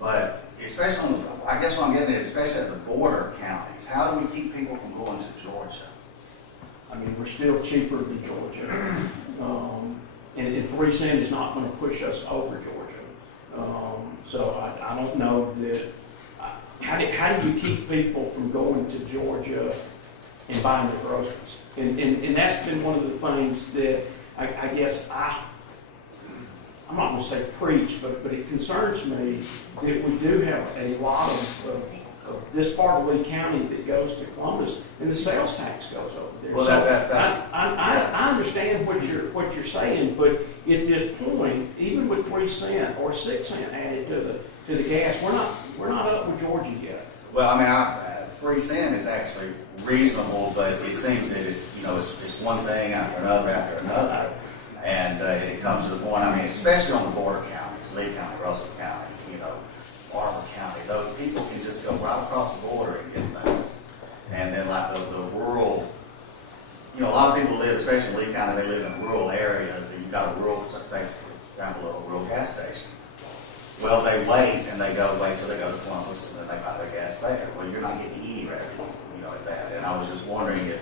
But especially, I guess what I'm getting at, especially at the border counties, how do we keep people from going to Georgia? I mean, we're still cheaper than Georgia. And 3 cents is not going to push us over Georgia. So I don't know that. How do you keep people from going to Georgia and buying their groceries? And that's been one of the things that I guess I'm not going to say preach, but it concerns me that we do have a lot of this part of Lee County that goes to Columbus, and the sales tax goes over there. Well, I understand what you're saying, but at this point, even with 3 cents or 6 cents added to the gas, we're not up with Georgia yet. Well, I mean, 3 cents is actually reasonable, but it seems that it's one thing after another. And it comes to the point, I mean, especially on the border counties, Lee County, Russell County, Barber County, those people can just go right across the border and get things. And then like the rural, a lot of people live, especially in Lee County, they live in rural areas, and you've got a rural, say, for example, a rural gas station. Well, they wait till they go to Columbus, and then they buy their gas there. Well, you're not getting any revenue, at that. And I was just wondering if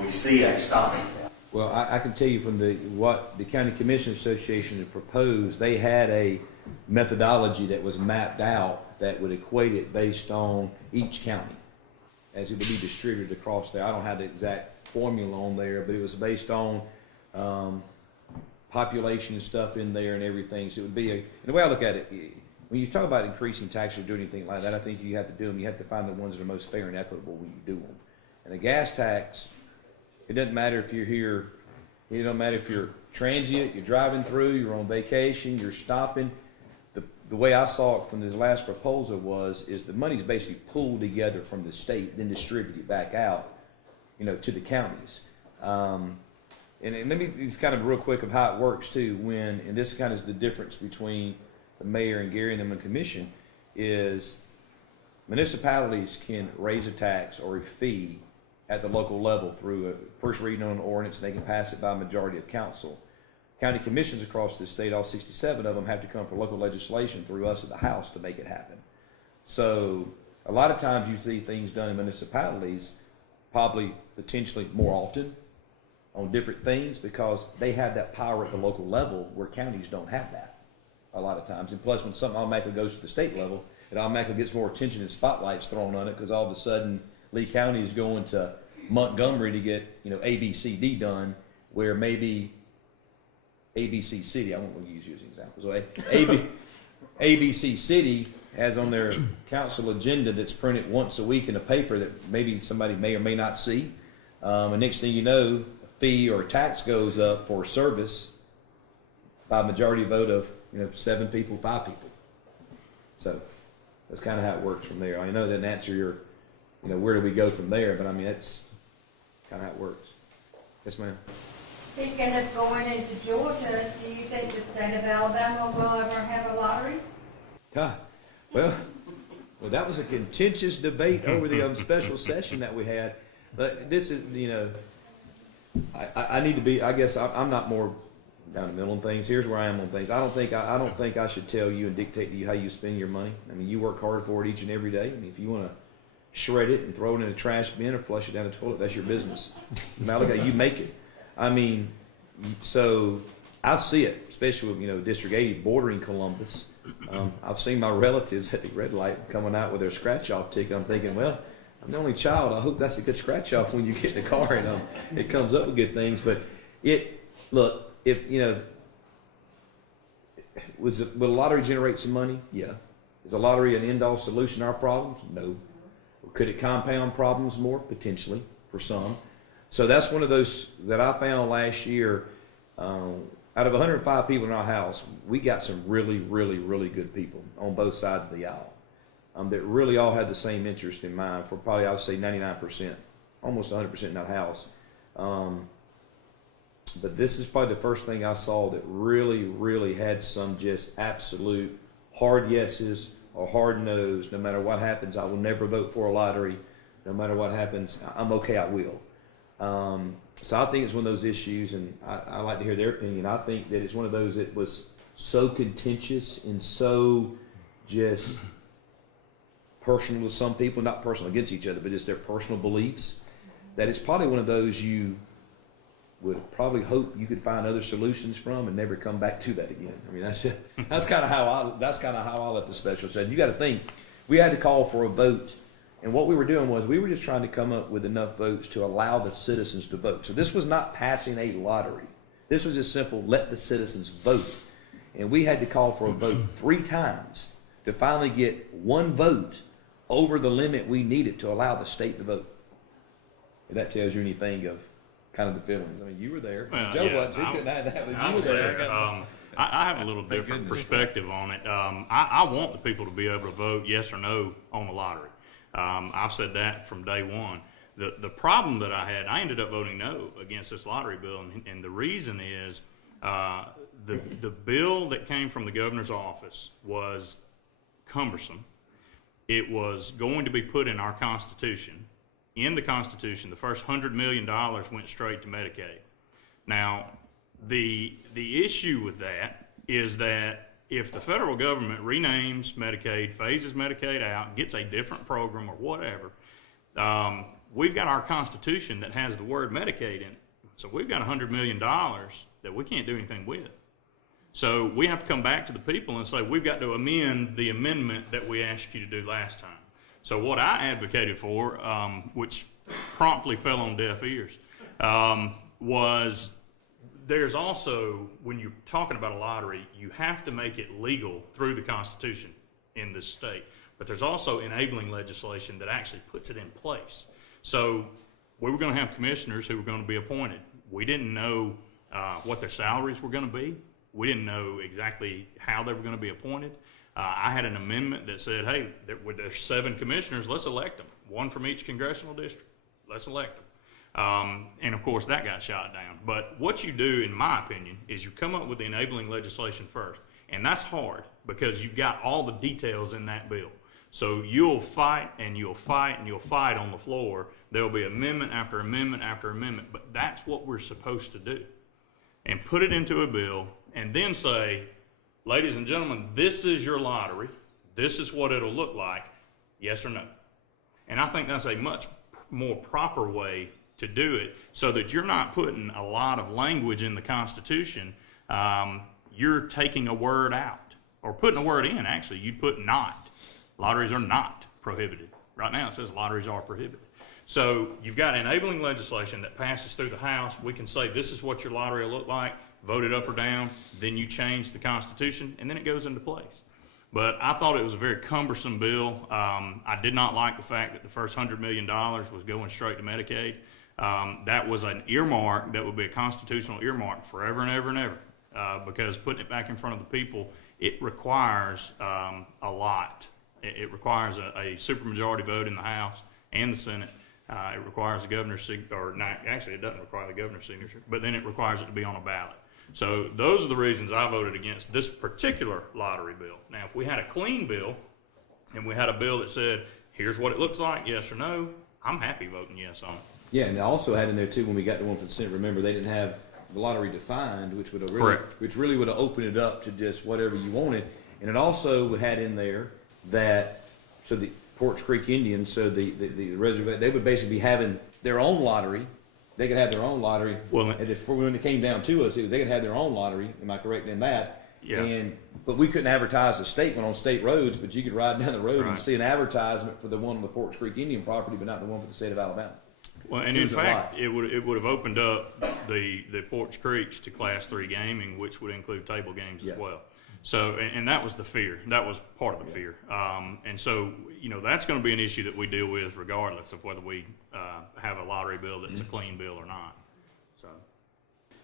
we see that stopping. Well, I can tell you from what the County Commission Association had proposed, they had a methodology that was mapped out that would equate it based on each county as it would be distributed across there. I don't have the exact formula on there, but it was based on population and stuff in there and everything. So it would be and the way I look at it, when you talk about increasing taxes or doing anything like that, I think you have to do them. You have to find the ones that are most fair and equitable when you do them. And a gas tax, it doesn't matter if you're here, it doesn't matter if you're transient, you're driving through, you're on vacation, you're stopping. The way I saw it from the last proposal is the money's basically pulled together from the state, then distributed back out. to the counties. And let me just kind of real quick of how it works too. And this kind of is the difference between the mayor and Gary and them in commission, is municipalities can raise a tax or a fee at the local level through a first reading on an ordinance, and they can pass it by a majority of council. County commissions across the state, all 67 of them, have to come for local legislation through us at the House to make it happen. So a lot of times you see things done in municipalities, probably potentially more often, on different things, because they have that power at the local level where counties don't have that a lot of times. And plus, when something automatically goes to the state level, it automatically gets more attention and spotlights thrown on it, because all of a sudden Lee County is going to Montgomery to get A, B, C, D done, where maybe ABC City, I won't use you as an example, so ABC City has on their council agenda that's printed once a week in a paper that maybe somebody may or may not see. And next thing you know, fee or tax goes up for service by a majority vote of 7 people, 5 people. So that's kind of how it works from there. I know that doesn't answer your, where do we go from there, but I mean that's kind of how it works. Yes, ma'am. Speaking of going into Georgia, do you think the state of Alabama will ever have a lottery? God, well, that was a contentious debate over the special session that we had. But this is, I need to be. I guess I'm not more down the middle on things. Here's where I am on things. I don't think I should tell you and dictate to you how you spend your money. I mean, you work hard for it each and every day. I mean, if you want to shred it and throw it in a trash bin or flush it down the toilet, that's your business. Now look at you make it. I mean, so I see it, especially with District 80 bordering Columbus. I've seen my relatives at the red light coming out with their scratch-off ticket. I'm thinking, well, I'm the only child. I hope that's a good scratch-off when you get in the car and it comes up with good things. But look, if would a lottery generate some money? Yeah. Is a lottery an end-all solution to our problems? No. Could it compound problems more? Potentially, for some. So that's one of those that I found last year. Out of 105 people in our house, we got some really, really, really good people on both sides of the aisle that really all had the same interest in mind for probably, I would say, 99%, almost 100% in that house. But this is probably the first thing I saw that really, really had some just absolute hard yeses or hard no's. No matter what happens, I will never vote for a lottery. No matter what happens, I'm okay, I will. So I think it's one of those issues, and I like to hear their opinion. I think that it's one of those that was so contentious and so just personal to some people, not personal against each other, but just their personal beliefs, that it's probably one of those you would probably hope you could find other solutions from and never come back to that again. I mean, that's kind of how I left the special session. You got to think, we had to call for a vote. And what we were doing was we were just trying to come up with enough votes to allow the citizens to vote. So this was not passing a lottery. This was just simple, let the citizens vote. And we had to call for a vote 3 times to finally get one vote over the limit we needed to allow the state to vote. If that tells you anything of kind of the feelings. I mean, you were there. Well, Joe yeah, wasn't. He couldn't have that, but I you were was there. I have a little different perspective on it. I want the people to be able to vote yes or no on the lottery. I've said that from day one. The problem that I ended up voting no against this lottery bill, and the reason is the bill that came from the governor's office was cumbersome. It was going to be put in our Constitution. In the Constitution, the first $100 million went straight to Medicaid. Now, the issue with that is that if the federal government renames Medicaid, phases Medicaid out, gets a different program or whatever, we've got our Constitution that has the word Medicaid in it. So we've got $100 million that we can't do anything with. So we have to come back to the people and say, we've got to amend the amendment that we asked you to do last time. So what I advocated for, which promptly fell on deaf ears, was there's also, when you're talking about a lottery, you have to make it legal through the Constitution in this state. But there's also enabling legislation that actually puts it in place. So we were going to have commissioners who were going to be appointed. We didn't know what their salaries were going to be. We didn't know exactly how they were going to be appointed. I had an amendment that said, hey, there's 7 commissioners, let's elect them. 1 from each congressional district. Let's elect them. And of course, that got shot down. But what you do, in my opinion, is you come up with the enabling legislation first. And that's hard because you've got all the details in that bill. So you'll fight and you'll fight and you'll fight on the floor. There'll be amendment after amendment after amendment. But that's what we're supposed to do. And put it into a bill and then say, ladies and gentlemen, this is your lottery. This is what it'll look like. Yes or no? And I think that's a much more proper way to do it so that you're not putting a lot of language in the Constitution. You're taking a word out or putting a word in. Actually, you put not. Lotteries are not prohibited. Right now it says lotteries are prohibited. So you've got enabling legislation that passes through the House. We can say this is what your lottery will look like, vote it up or down, then you change the Constitution, and then it goes into place. But I thought it was a very cumbersome bill. I did not like the fact that the first $100 million was going straight to Medicaid. That was an earmark that would be a constitutional earmark forever and ever and ever, because putting it back in front of the people, it requires a lot. It requires a supermajority vote in the House and the Senate. It requires the governor's signature, or not, actually it doesn't require the governor's signature, but then it requires it to be on a ballot. So those are the reasons I voted against this particular lottery bill. Now, if we had a clean bill and we had a bill that said, here's what it looks like, yes or no, I'm happy voting yes on it. Yeah, and they also had in there too, when we got the one for the Senate, remember they didn't have the lottery defined, which would have really, which really would have opened it up to just whatever you wanted. And it also had in there that, so the Porch Creek Indians, so the reservation, they would basically be having their own lottery. They could have their own lottery. Well, and when it came down to us, they could have their own lottery. Am I correct in that? Yeah. But we couldn't advertise the state one on state roads, but you could ride down the road and see an advertisement for the one on the Porch Creek Indian property, but not the one for the state of Alabama. Well, and in fact, it would have opened up the Porch Creeks to Class 3 gaming, which would include table games as well. So, and that was the fear. That was part of the fear. And so, that's going to be an issue that we deal with regardless of whether we have a lottery bill that's a clean bill or not. So,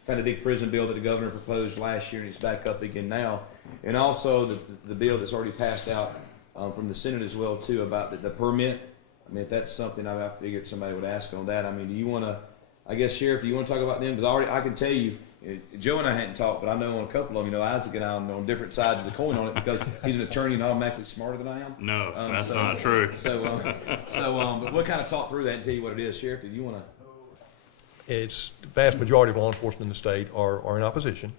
kind of big prison bill that the governor proposed last year, and it's back up again now. And also the bill that's already passed out from the Senate as well, too, about the permit. I mean, if that's something I figured somebody would ask on that. I mean, do you want to, I guess, Sheriff, do you want to talk about them? Because I can tell you, Joe and I hadn't talked, but I know on a couple of them, Isaac and I are on different sides of the coin on it because he's an attorney and automatically smarter than I am. No, that's not true. But we'll kind of talk through that and tell you what it is. Sheriff, do you want to? It's the vast majority of law enforcement in the state are in opposition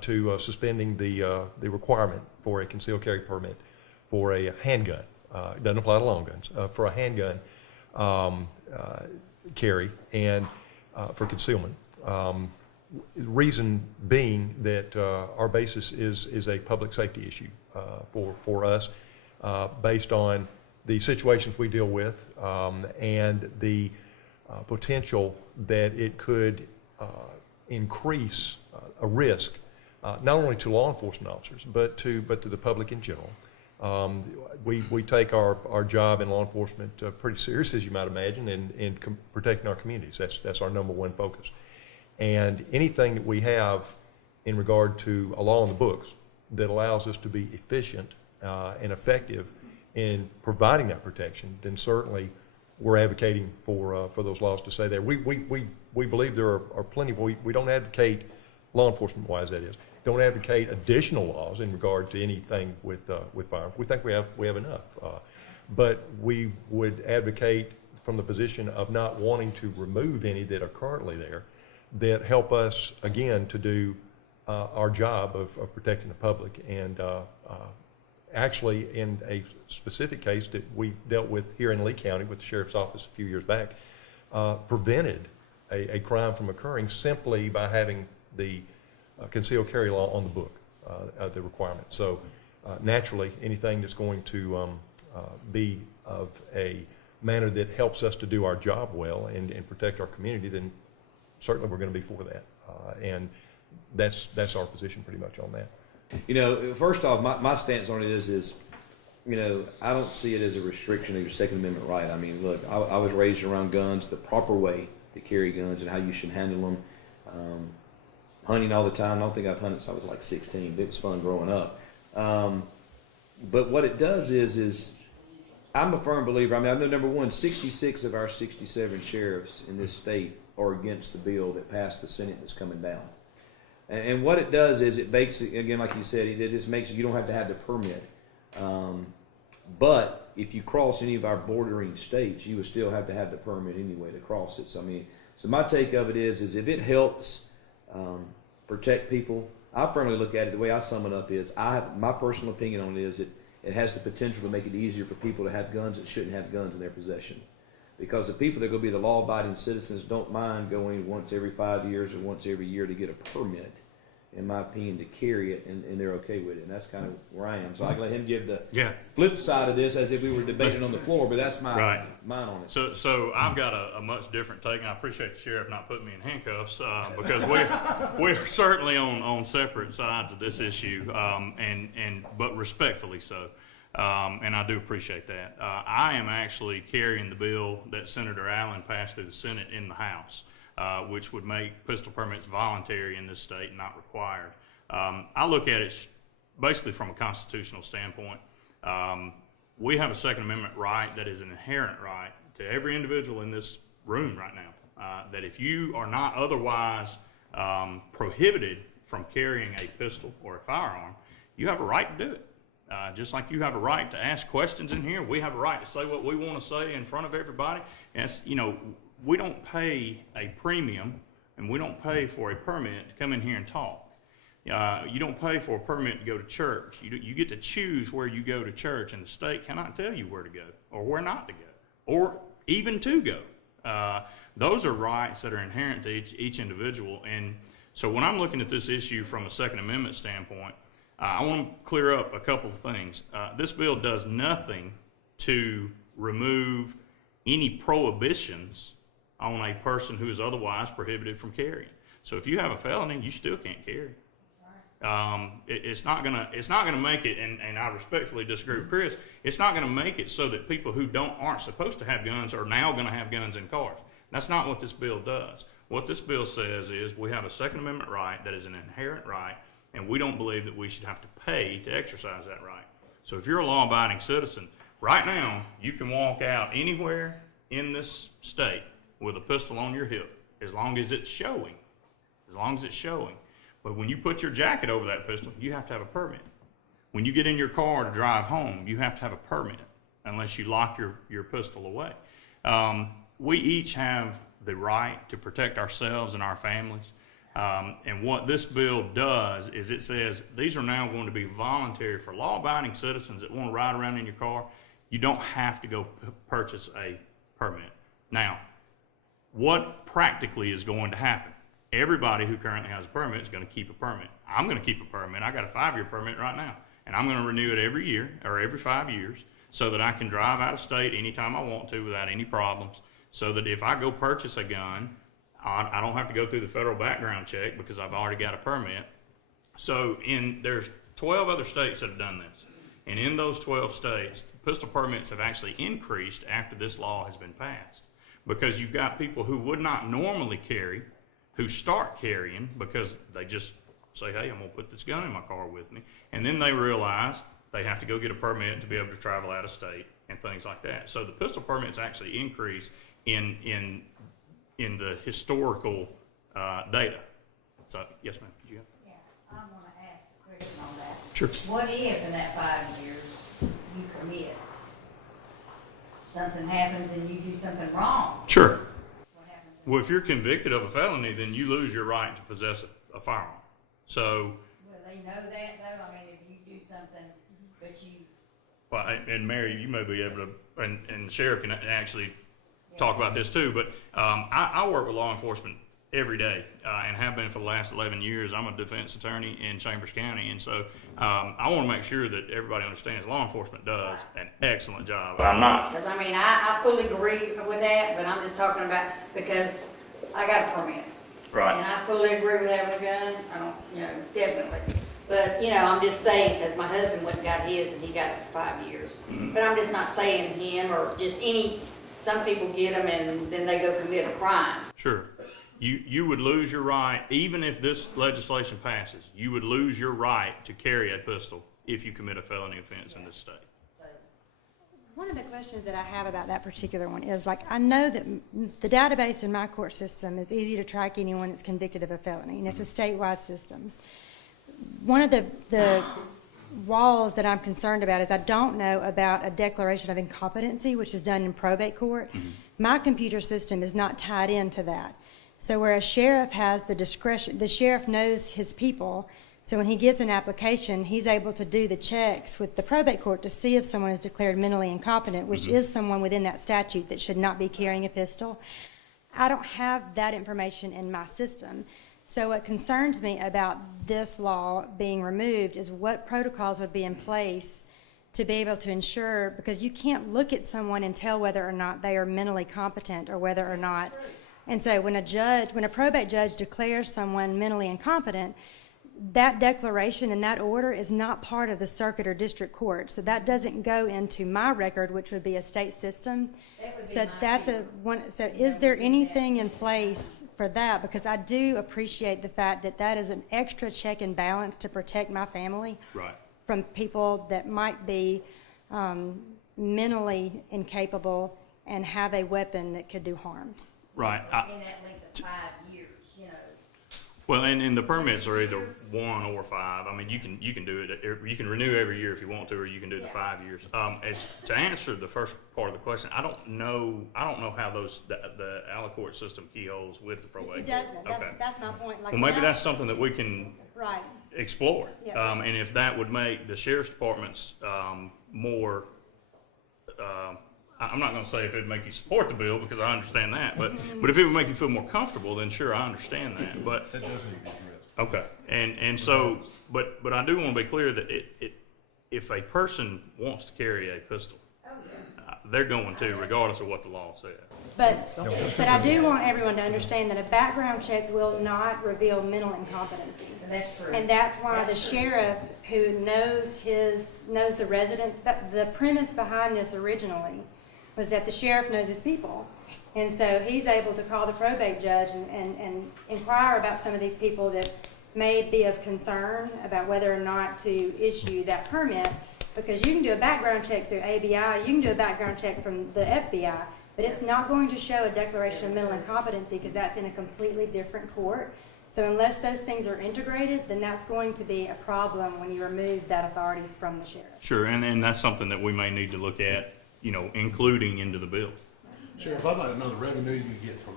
to suspending the requirement for a concealed carry permit for a handgun. It doesn't apply to long guns. For a handgun carry and for concealment. Reason being that our basis is a public safety issue for us based on the situations we deal with and the potential that it could increase a risk not only to law enforcement officers but to the public in general. We take our job in law enforcement pretty serious, as you might imagine, in protecting our communities. That's our number one focus. And anything that we have in regard to a law on the books that allows us to be efficient and effective in providing that protection, then certainly we're advocating for those laws to say that. We believe there are plenty. We don't advocate law enforcement-wise, that is. Don't advocate additional laws in regard to anything with firearms. We think we have enough. But we would advocate from the position of not wanting to remove any that are currently there that help us, again, to do our job of protecting the public. And actually, in a specific case that we dealt with here in Lee County with the Sheriff's Office a few years back, prevented a crime from occurring simply by having the concealed carry law on the book, the requirement. So naturally, anything that's going to be of a manner that helps us to do our job well and protect our community, then certainly we're going to be for that. And that's our position pretty much on that. First off, my stance on it is I don't see it as a restriction of your Second Amendment right. I mean, look, I was raised around guns, the proper way to carry guns and how you should handle them. Hunting all the time. I don't think I've hunted since I was like 16. It was fun growing up. But what it does is I'm a firm believer. I mean, I know number one, 66 of our 67 sheriffs in this state are against the bill that passed the Senate that's coming down. And what it does is it makes, again, like you said, it just makes you don't have to have the permit. But if you cross any of our bordering states, you would still have to have the permit anyway to cross it. So I mean, so my take of it is if it helps protect people, I firmly look at it. The way I sum it up is, my personal opinion on it is it has the potential to make it easier for people to have guns that shouldn't have guns in their possession. Because the people that are going to be the law-abiding citizens don't mind going once every 5 years or once every year to get a permit, in my opinion, to carry it, and they're okay with it. And that's kind of where I am. So I can let him give the flip side of this as if we were debating on the floor, but that's my mine on it. So I've got a much different take, and I appreciate the sheriff not putting me in handcuffs because we're certainly on separate sides of this issue, but respectfully so. And I do appreciate that. I am actually carrying the bill that Senator Allen passed through the Senate in the House, which would make pistol permits voluntary in this state and not required. I look at it basically from a constitutional standpoint. We have a Second Amendment right that is an inherent right to every individual in this room right now, that if you are not otherwise prohibited from carrying a pistol or a firearm, you have a right to do it. Just like you have a right to ask questions in here, we have a right to say what we want to say in front of everybody. And we don't pay a premium and we don't pay for a permit to come in here and talk. You don't pay for a permit to go to church. You get to choose where you go to church, and the state cannot tell you where to go or where not to go or even to go. Those are rights that are inherent to each individual. And so when I'm looking at this issue from a Second Amendment standpoint, I want to clear up a couple of things. This bill does nothing to remove any prohibitions on a person who is otherwise prohibited from carrying. So if you have a felony, you still can't carry. It's not gonna make it, and I respectfully disagree with Chris. It's not gonna make it so that people who aren't supposed to have guns are now gonna have guns in cars. That's not what this bill does. What this bill says is we have a Second Amendment right that is an inherent right, and we don't believe that we should have to pay to exercise that right. So if you're a law-abiding citizen, right now, you can walk out anywhere in this state with a pistol on your hip, as long as it's showing. As long as it's showing. But when you put your jacket over that pistol, you have to have a permit. When you get in your car to drive home, you have to have a permit, unless you lock your pistol away. We each have the right to protect ourselves and our families. And what this bill does is it says these are now going to be voluntary for law-abiding citizens that want to ride around in your car. You don't have to go purchase a permit. Now, what practically is going to happen? Everybody who currently has a permit is going to keep a permit. I'm going to keep a permit. I got a 5-year permit right now, and I'm going to renew it every year or every 5 years so that I can drive out of state anytime I want to without any problems, so that if I go purchase a gun, I don't have to go through the federal background check because I've already got a permit. So there's 12 other states that have done this. And in those 12 states, pistol permits have actually increased after this law has been passed. Because you've got people who would not normally carry, who start carrying because they just say, hey, I'm going to put this gun in my car with me. And then they realize they have to go get a permit to be able to travel out of state and things like that. So the pistol permits actually increase in the historical data. So, yes, ma'am. Did you have? Yeah, I want to ask a question on that. Sure. What if in that 5 years you commit, something happens and you do something wrong? Sure. What happens? Well, if you're convicted of a felony, then you lose your right to possess a firearm. So. Well, they know that, though. I mean, if you do something, but you. Well, and Mary, you may be able to, and the sheriff can actually talk about this too, but I work with law enforcement every day and have been for the last 11 years. I'm a defense attorney in Chambers County, and so I want to make sure that everybody understands law enforcement does an excellent job. I'm not. Because, I mean, I fully agree with that, but I'm just talking about because I got a permit. Right. And I fully agree with having a gun. I don't, definitely. But, I'm just saying, because my husband went and got his, and he got it for 5 years. Mm-hmm. But I'm just not saying him or just some people get them and then they go commit a crime. Sure. You would lose your right, even if this legislation passes, you would lose your right to carry a pistol if you commit a felony offense in this state. One of the questions that I have about that particular one is, like, I know that the database in my court system is easy to track anyone that's convicted of a felony, and it's a statewide system. One of the walls that I'm concerned about is I don't know about a declaration of incompetency, which is done in probate court. My computer system is not tied into that. So where a sheriff has the discretion, the sheriff knows his people, so when he gets an application, he's able to do the checks with the probate court to see if someone is declared mentally incompetent, which is someone within that statute that should not be carrying a pistol. I don't have that information in my system. So what concerns me about this law being removed is what protocols would be in place to be able to ensure, because you can't look at someone and tell whether or not they are mentally competent or whether or not. And so when a probate judge declares someone mentally incompetent, that declaration and that order is not part of the circuit or district court. So that doesn't go into my record, which would be a state system. So that's so is there anything in place for that? Because I do appreciate the fact that that is an extra check and balance to protect my family from people that might be mentally incapable and have a weapon that could do harm. Right. In that length of 5 years, you know. Well, and the permits are either 1 or 5. I mean, you can do it. You can renew every year if you want to, or you can do the 5 years. To answer the first part of the question, I don't know how the Alicourt system keyholes with the probate. It doesn't. Okay. That's my point. Like, Well, maybe that's something that we can explore. Yeah. And if that would make the sheriff's departments more. I'm not going to say if it would make you support the bill, because I understand that, but if it would make you feel more comfortable, then sure, I understand that. But That does need to be addressed. okay, and so, but I do want to be clear that if a person wants to carry a pistol, they're going to, regardless of what the law says. But I do want everyone to understand that a background check will not reveal mental incompetency. That's true. And that's why the sheriff who knows the resident, the premise behind this originally was that the sheriff knows his people. And so he's able to call the probate judge and inquire about some of these people that may be of concern about whether or not to issue that permit, because you can do a background check through ABI, you can do a background check from the FBI, but it's not going to show a declaration of mental incompetency because that's in a completely different court. So unless those things are integrated, then that's going to be a problem when you remove that authority from the sheriff. Sure, and that's something that we may need to look at, including into the bill. Sheriff, I'd like to know the revenue you get from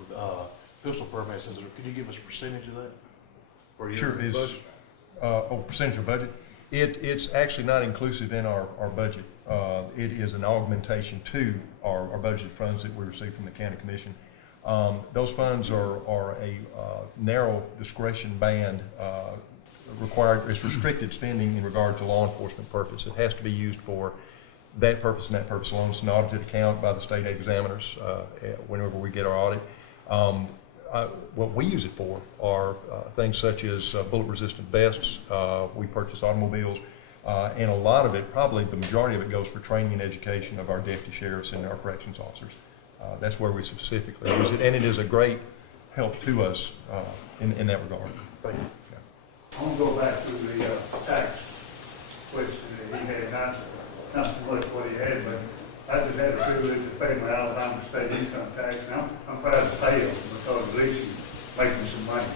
pistol permits. Could you give us a percentage of that? Sure. Percentage of budget? It's actually not inclusive in our budget. It is an augmentation to our budget funds that we receive from the county commission. Those funds are a narrow discretion band required. It's restricted spending in regard to law enforcement purpose. It has to be used for that purpose and that purpose alone. It's an audited account by the state examiners whenever we get our audit. What we use it for are things such as bullet-resistant vests. We purchase automobiles, and a lot of it, probably the majority of it, goes for training and education of our deputy sheriffs and our corrections officers. That's where we specifically use it, and it is a great help to us in that regard. Thank you. I want to go back to the tax question that he had, not so much what he had, but I just had the privilege to pay my Alabama state income tax, and I'm proud to pay them because at least you make me some money.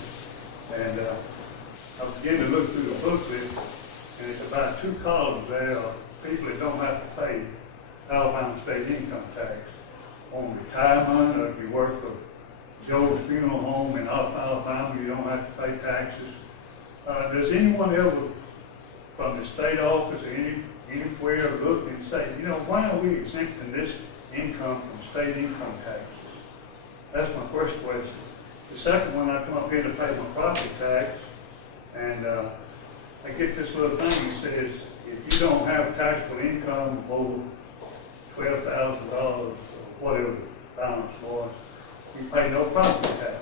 And I began to look through the booklet, and it's about 2 columns there of people that don't have to pay Alabama state income tax on retirement, or if you work for Joe's Funeral Home in Alabama, you don't have to pay taxes. Does anyone ever from the state office or anywhere look and say, why are we exempting this income from state income taxes? That's my first question. The second one, I come up here to pay my property tax, and I get this little thing that says, if you don't have taxable income over $12,000 or whatever the balance was, you pay no property tax.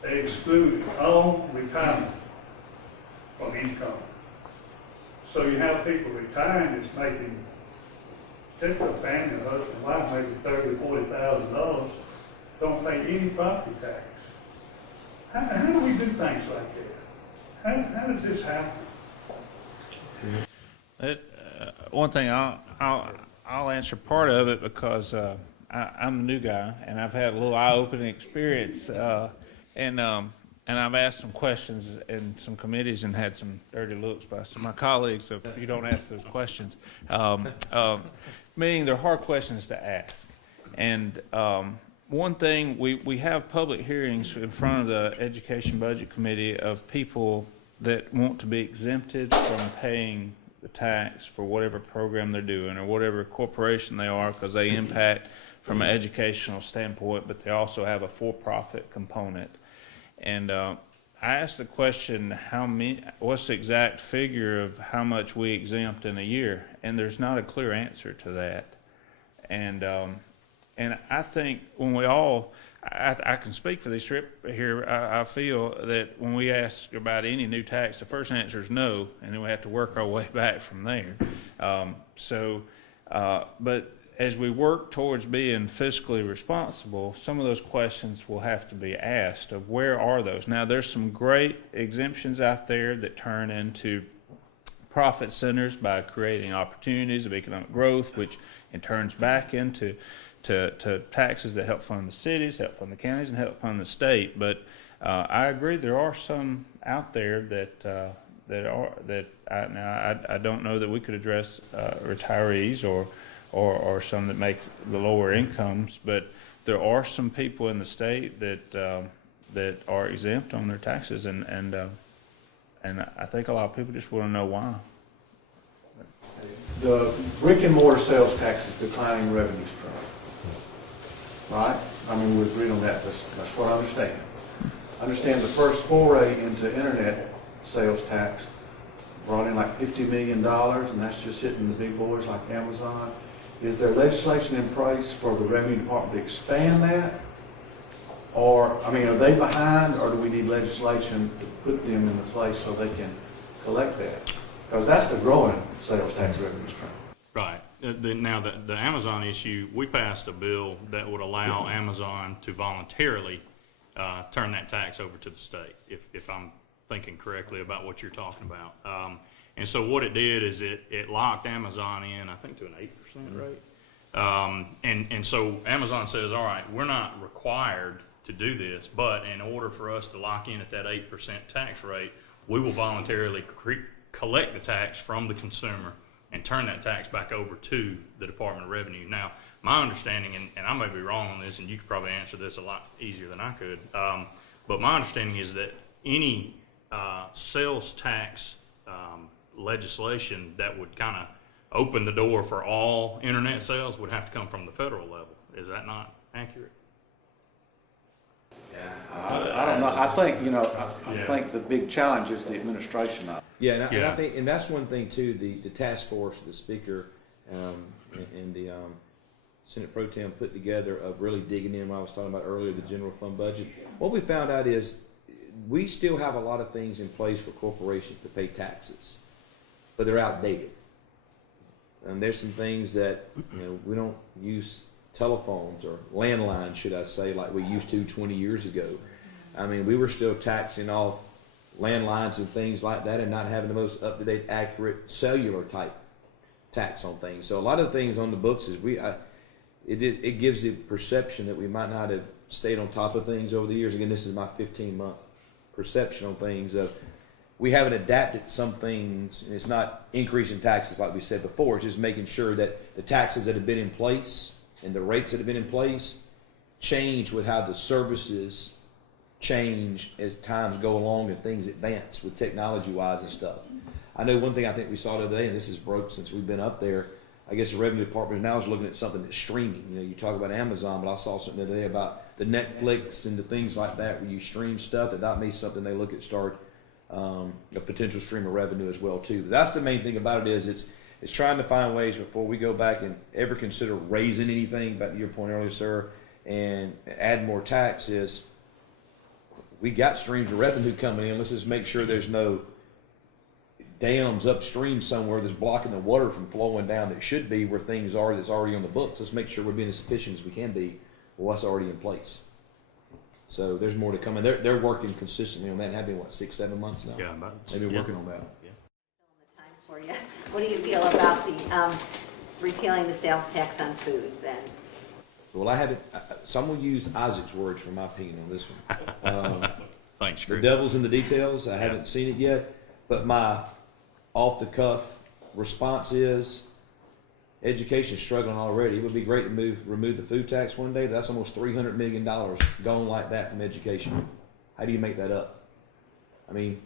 They exclude all retirement from income. So you have people retiring that's making, particularly a family, a husband and wife, making $30,000 or $40,000, don't pay any property tax. How do we do things like that? How does this happen? One thing I I'll answer part of it because I'm the new guy, and I've had a little eye-opening experience, and I've asked some questions in some committees and had some dirty looks by some of my colleagues if you don't ask those questions, meaning they're hard questions to ask. And one thing, we have public hearings in front of the Education Budget Committee of people that want to be exempted from paying the tax for whatever program they're doing or whatever corporation they are, because they impact from an educational standpoint, but they also have a for-profit component. And I asked the question, what's the exact figure of how much we exempt in a year? And there's not a clear answer to that. And I think when we all, I can speak for this trip here, I feel that when we ask about any new tax, the first answer is no, and then we have to work our way back from there. But as we work towards being fiscally responsible, some of those questions will have to be asked of where are those. Now, there's some great exemptions out there that turn into profit centers by creating opportunities of economic growth, which in turns back into to taxes that help fund the cities, help fund the counties, and help fund the state. But I agree there are some out there I don't know that we could address retirees or some that make the lower incomes, but there are some people in the state that are exempt on their taxes, and I think a lot of people just want to know why. The brick and mortar sales tax is declining revenue stream, right? I mean, we agreed on that. That's what I understand. I understand the first foray into internet sales tax brought in like $50 million, and that's just hitting the big boys like Amazon. Is there legislation in place for the Revenue Department to expand that? Or, I mean, are they behind, or do we need legislation to put them into place so they can collect that? Because that's the growing sales tax revenue stream. Right. Now, the Amazon issue, we passed a bill that would allow Amazon to voluntarily turn that tax over to the state, if I'm thinking correctly about what you're talking about. And so what it did is it locked Amazon in, I think, to an 8% rate. And so Amazon says, all right, we're not required to do this, but in order for us to lock in at that 8% tax rate, we will voluntarily collect the tax from the consumer and turn that tax back over to the Department of Revenue. Now, my understanding, and I may be wrong on this, and you could probably answer this a lot easier than I could, but my understanding is that any sales tax legislation that would kind of open the door for all internet sales would have to come from the federal level. Is that not accurate? I don't know. I think, I think the big challenge is the administration of it. Yeah, and I think, and that's one thing too. The task force, the speaker, and the Senate Pro Tem put together of really digging in. What I was talking about earlier, the general fund budget. What we found out is we still have a lot of things in place for corporations to pay taxes, but they're outdated. And there's some things that we don't use telephones or landlines, should I say, like we used to 20 years ago. I mean, we were still taxing off landlines and things like that and not having the most up-to-date, accurate cellular type tax on things. So a lot of the things on the books is it gives the perception that we might not have stayed on top of things over the years. Again, this is my 15-month perception on things of we haven't adapted some things, and it's not increasing taxes like we said before. It's just making sure that the taxes that have been in place and the rates that have been in place change with how the services change as times go along and things advance with technology-wise and stuff. I know one thing I think we saw the other day, and this is broke since we've been up there, I guess the Revenue Department now is looking at something that's streaming. You talk about Amazon, but I saw something the other day about the Netflix and the things like that where you stream stuff. That may be something they look at start a potential stream of revenue as well too. But that's the main thing about it is it's trying to find ways before we go back and ever consider raising anything, back to your point earlier, sir, and add more tax is we got streams of revenue coming in. Let's just make sure there's no dams upstream somewhere that's blocking the water from flowing down that should be where things are that's already on the books. Let's make sure we're being as efficient as we can be with what's already in place. So there's more to come, and they're working consistently on that. Have been 6-7 months now? Yeah, they've been working on that. For you. What do you feel about repealing the sales tax on food then. Well, I haven't, so I'm going to use Isaac's words for my opinion on this one. Thanks, The Chris. devil's in the details. I haven't seen it yet, but my off-the-cuff response is education's struggling already. It would be great to remove the food tax one day. That's almost $300 million gone like that from education. How do you make that up? I mean,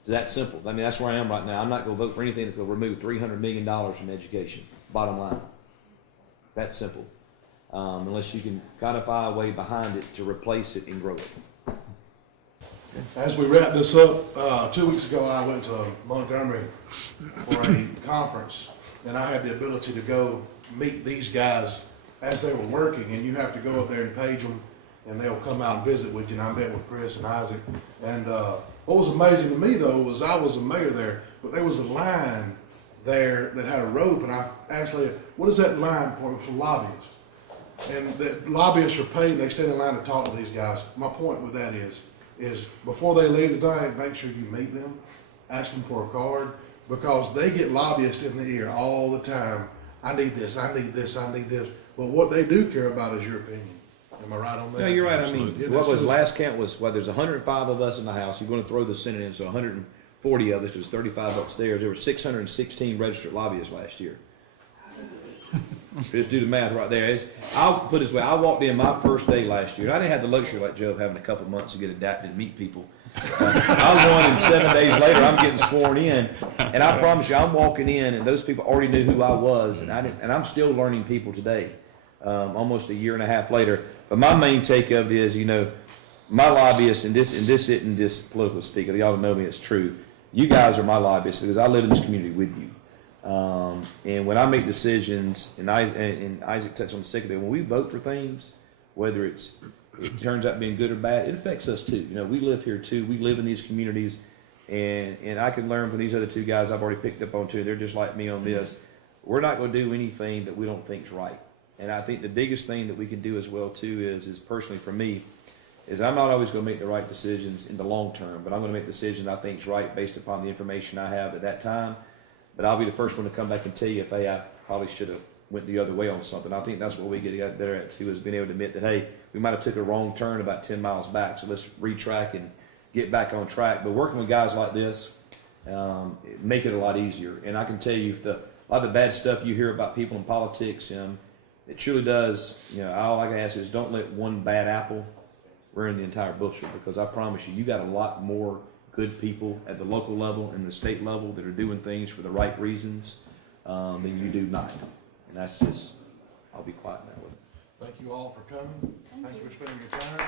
it's that simple. I mean, that's where I am right now. I'm not going to vote for anything that's going to remove $300 million from education. Bottom line. That's simple. Unless you can codify a way behind it to replace it and grow it. As we wrap this up, 2 weeks ago I went to Montgomery for a conference, and I had the ability to go meet these guys as they were working, and you have to go up there and page them, and they'll come out and visit with you. And I met with Chris and Isaac, and what was amazing to me though was I was a mayor there, but there was a line there that had a rope, and I actually, what is that line for? It was for lobbyists. And that lobbyists are paid, they stand in line to talk to these guys. My point with that is before they leave the day, make sure you meet them, ask them for a card, because they get lobbyists in the ear all the time. I need this, I need this, I need this. But what they do care about is your opinion. Am I right on that? No, you're right. Absolutely. I mean, what was last count was, well, there's 105 of us in the House. You're going to throw the Senate in, so 140 of us, there's 35 upstairs. There were 616 registered lobbyists last year. Just do the math right there. I'll put it this way. I walked in my first day last year. I didn't have the luxury like Joe of having a couple of months to get adapted and meet people. I was going, and 7 days later, I'm getting sworn in. And I promise you, I'm walking in, and those people already knew who I was. And I'm still learning people today, almost a year and a half later. But my main take of it is, you know, my lobbyists, and this isn't just political speak. Y'all know me, it's true. You guys are my lobbyists because I live in this community with you. And when I make decisions, and Isaac touched on the second day, when we vote for things, whether it turns out being good or bad, it affects us too. You know, we live here too. We live in these communities, and I can learn from these other two guys I've already picked up on too. They're just like me on this. We're not going to do anything that we don't think is right. And I think the biggest thing that we can do as well too is personally for me, is I'm not always going to make the right decisions in the long term, but I'm going to make decisions I think is right based upon the information I have at that time. But I'll be the first one to come back and tell you if, hey, I probably should have went the other way on something. I think that's what we get better at too, is being able to admit that, hey, we might have took a wrong turn about 10 miles back, so let's retrack and get back on track. But working with guys like this, make it a lot easier. And I can tell you, a lot of the bad stuff you hear about people in politics, it truly does, you know, all I can ask is don't let one bad apple ruin the entire bushel, because I promise you, you got a lot more good people at the local level and the state level that are doing things for the right reasons than you do not. And that's just, I'll be quiet now with it. Thank you all for coming. Thank you for spending your time.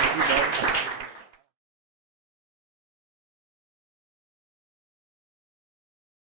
Thank you, Doug.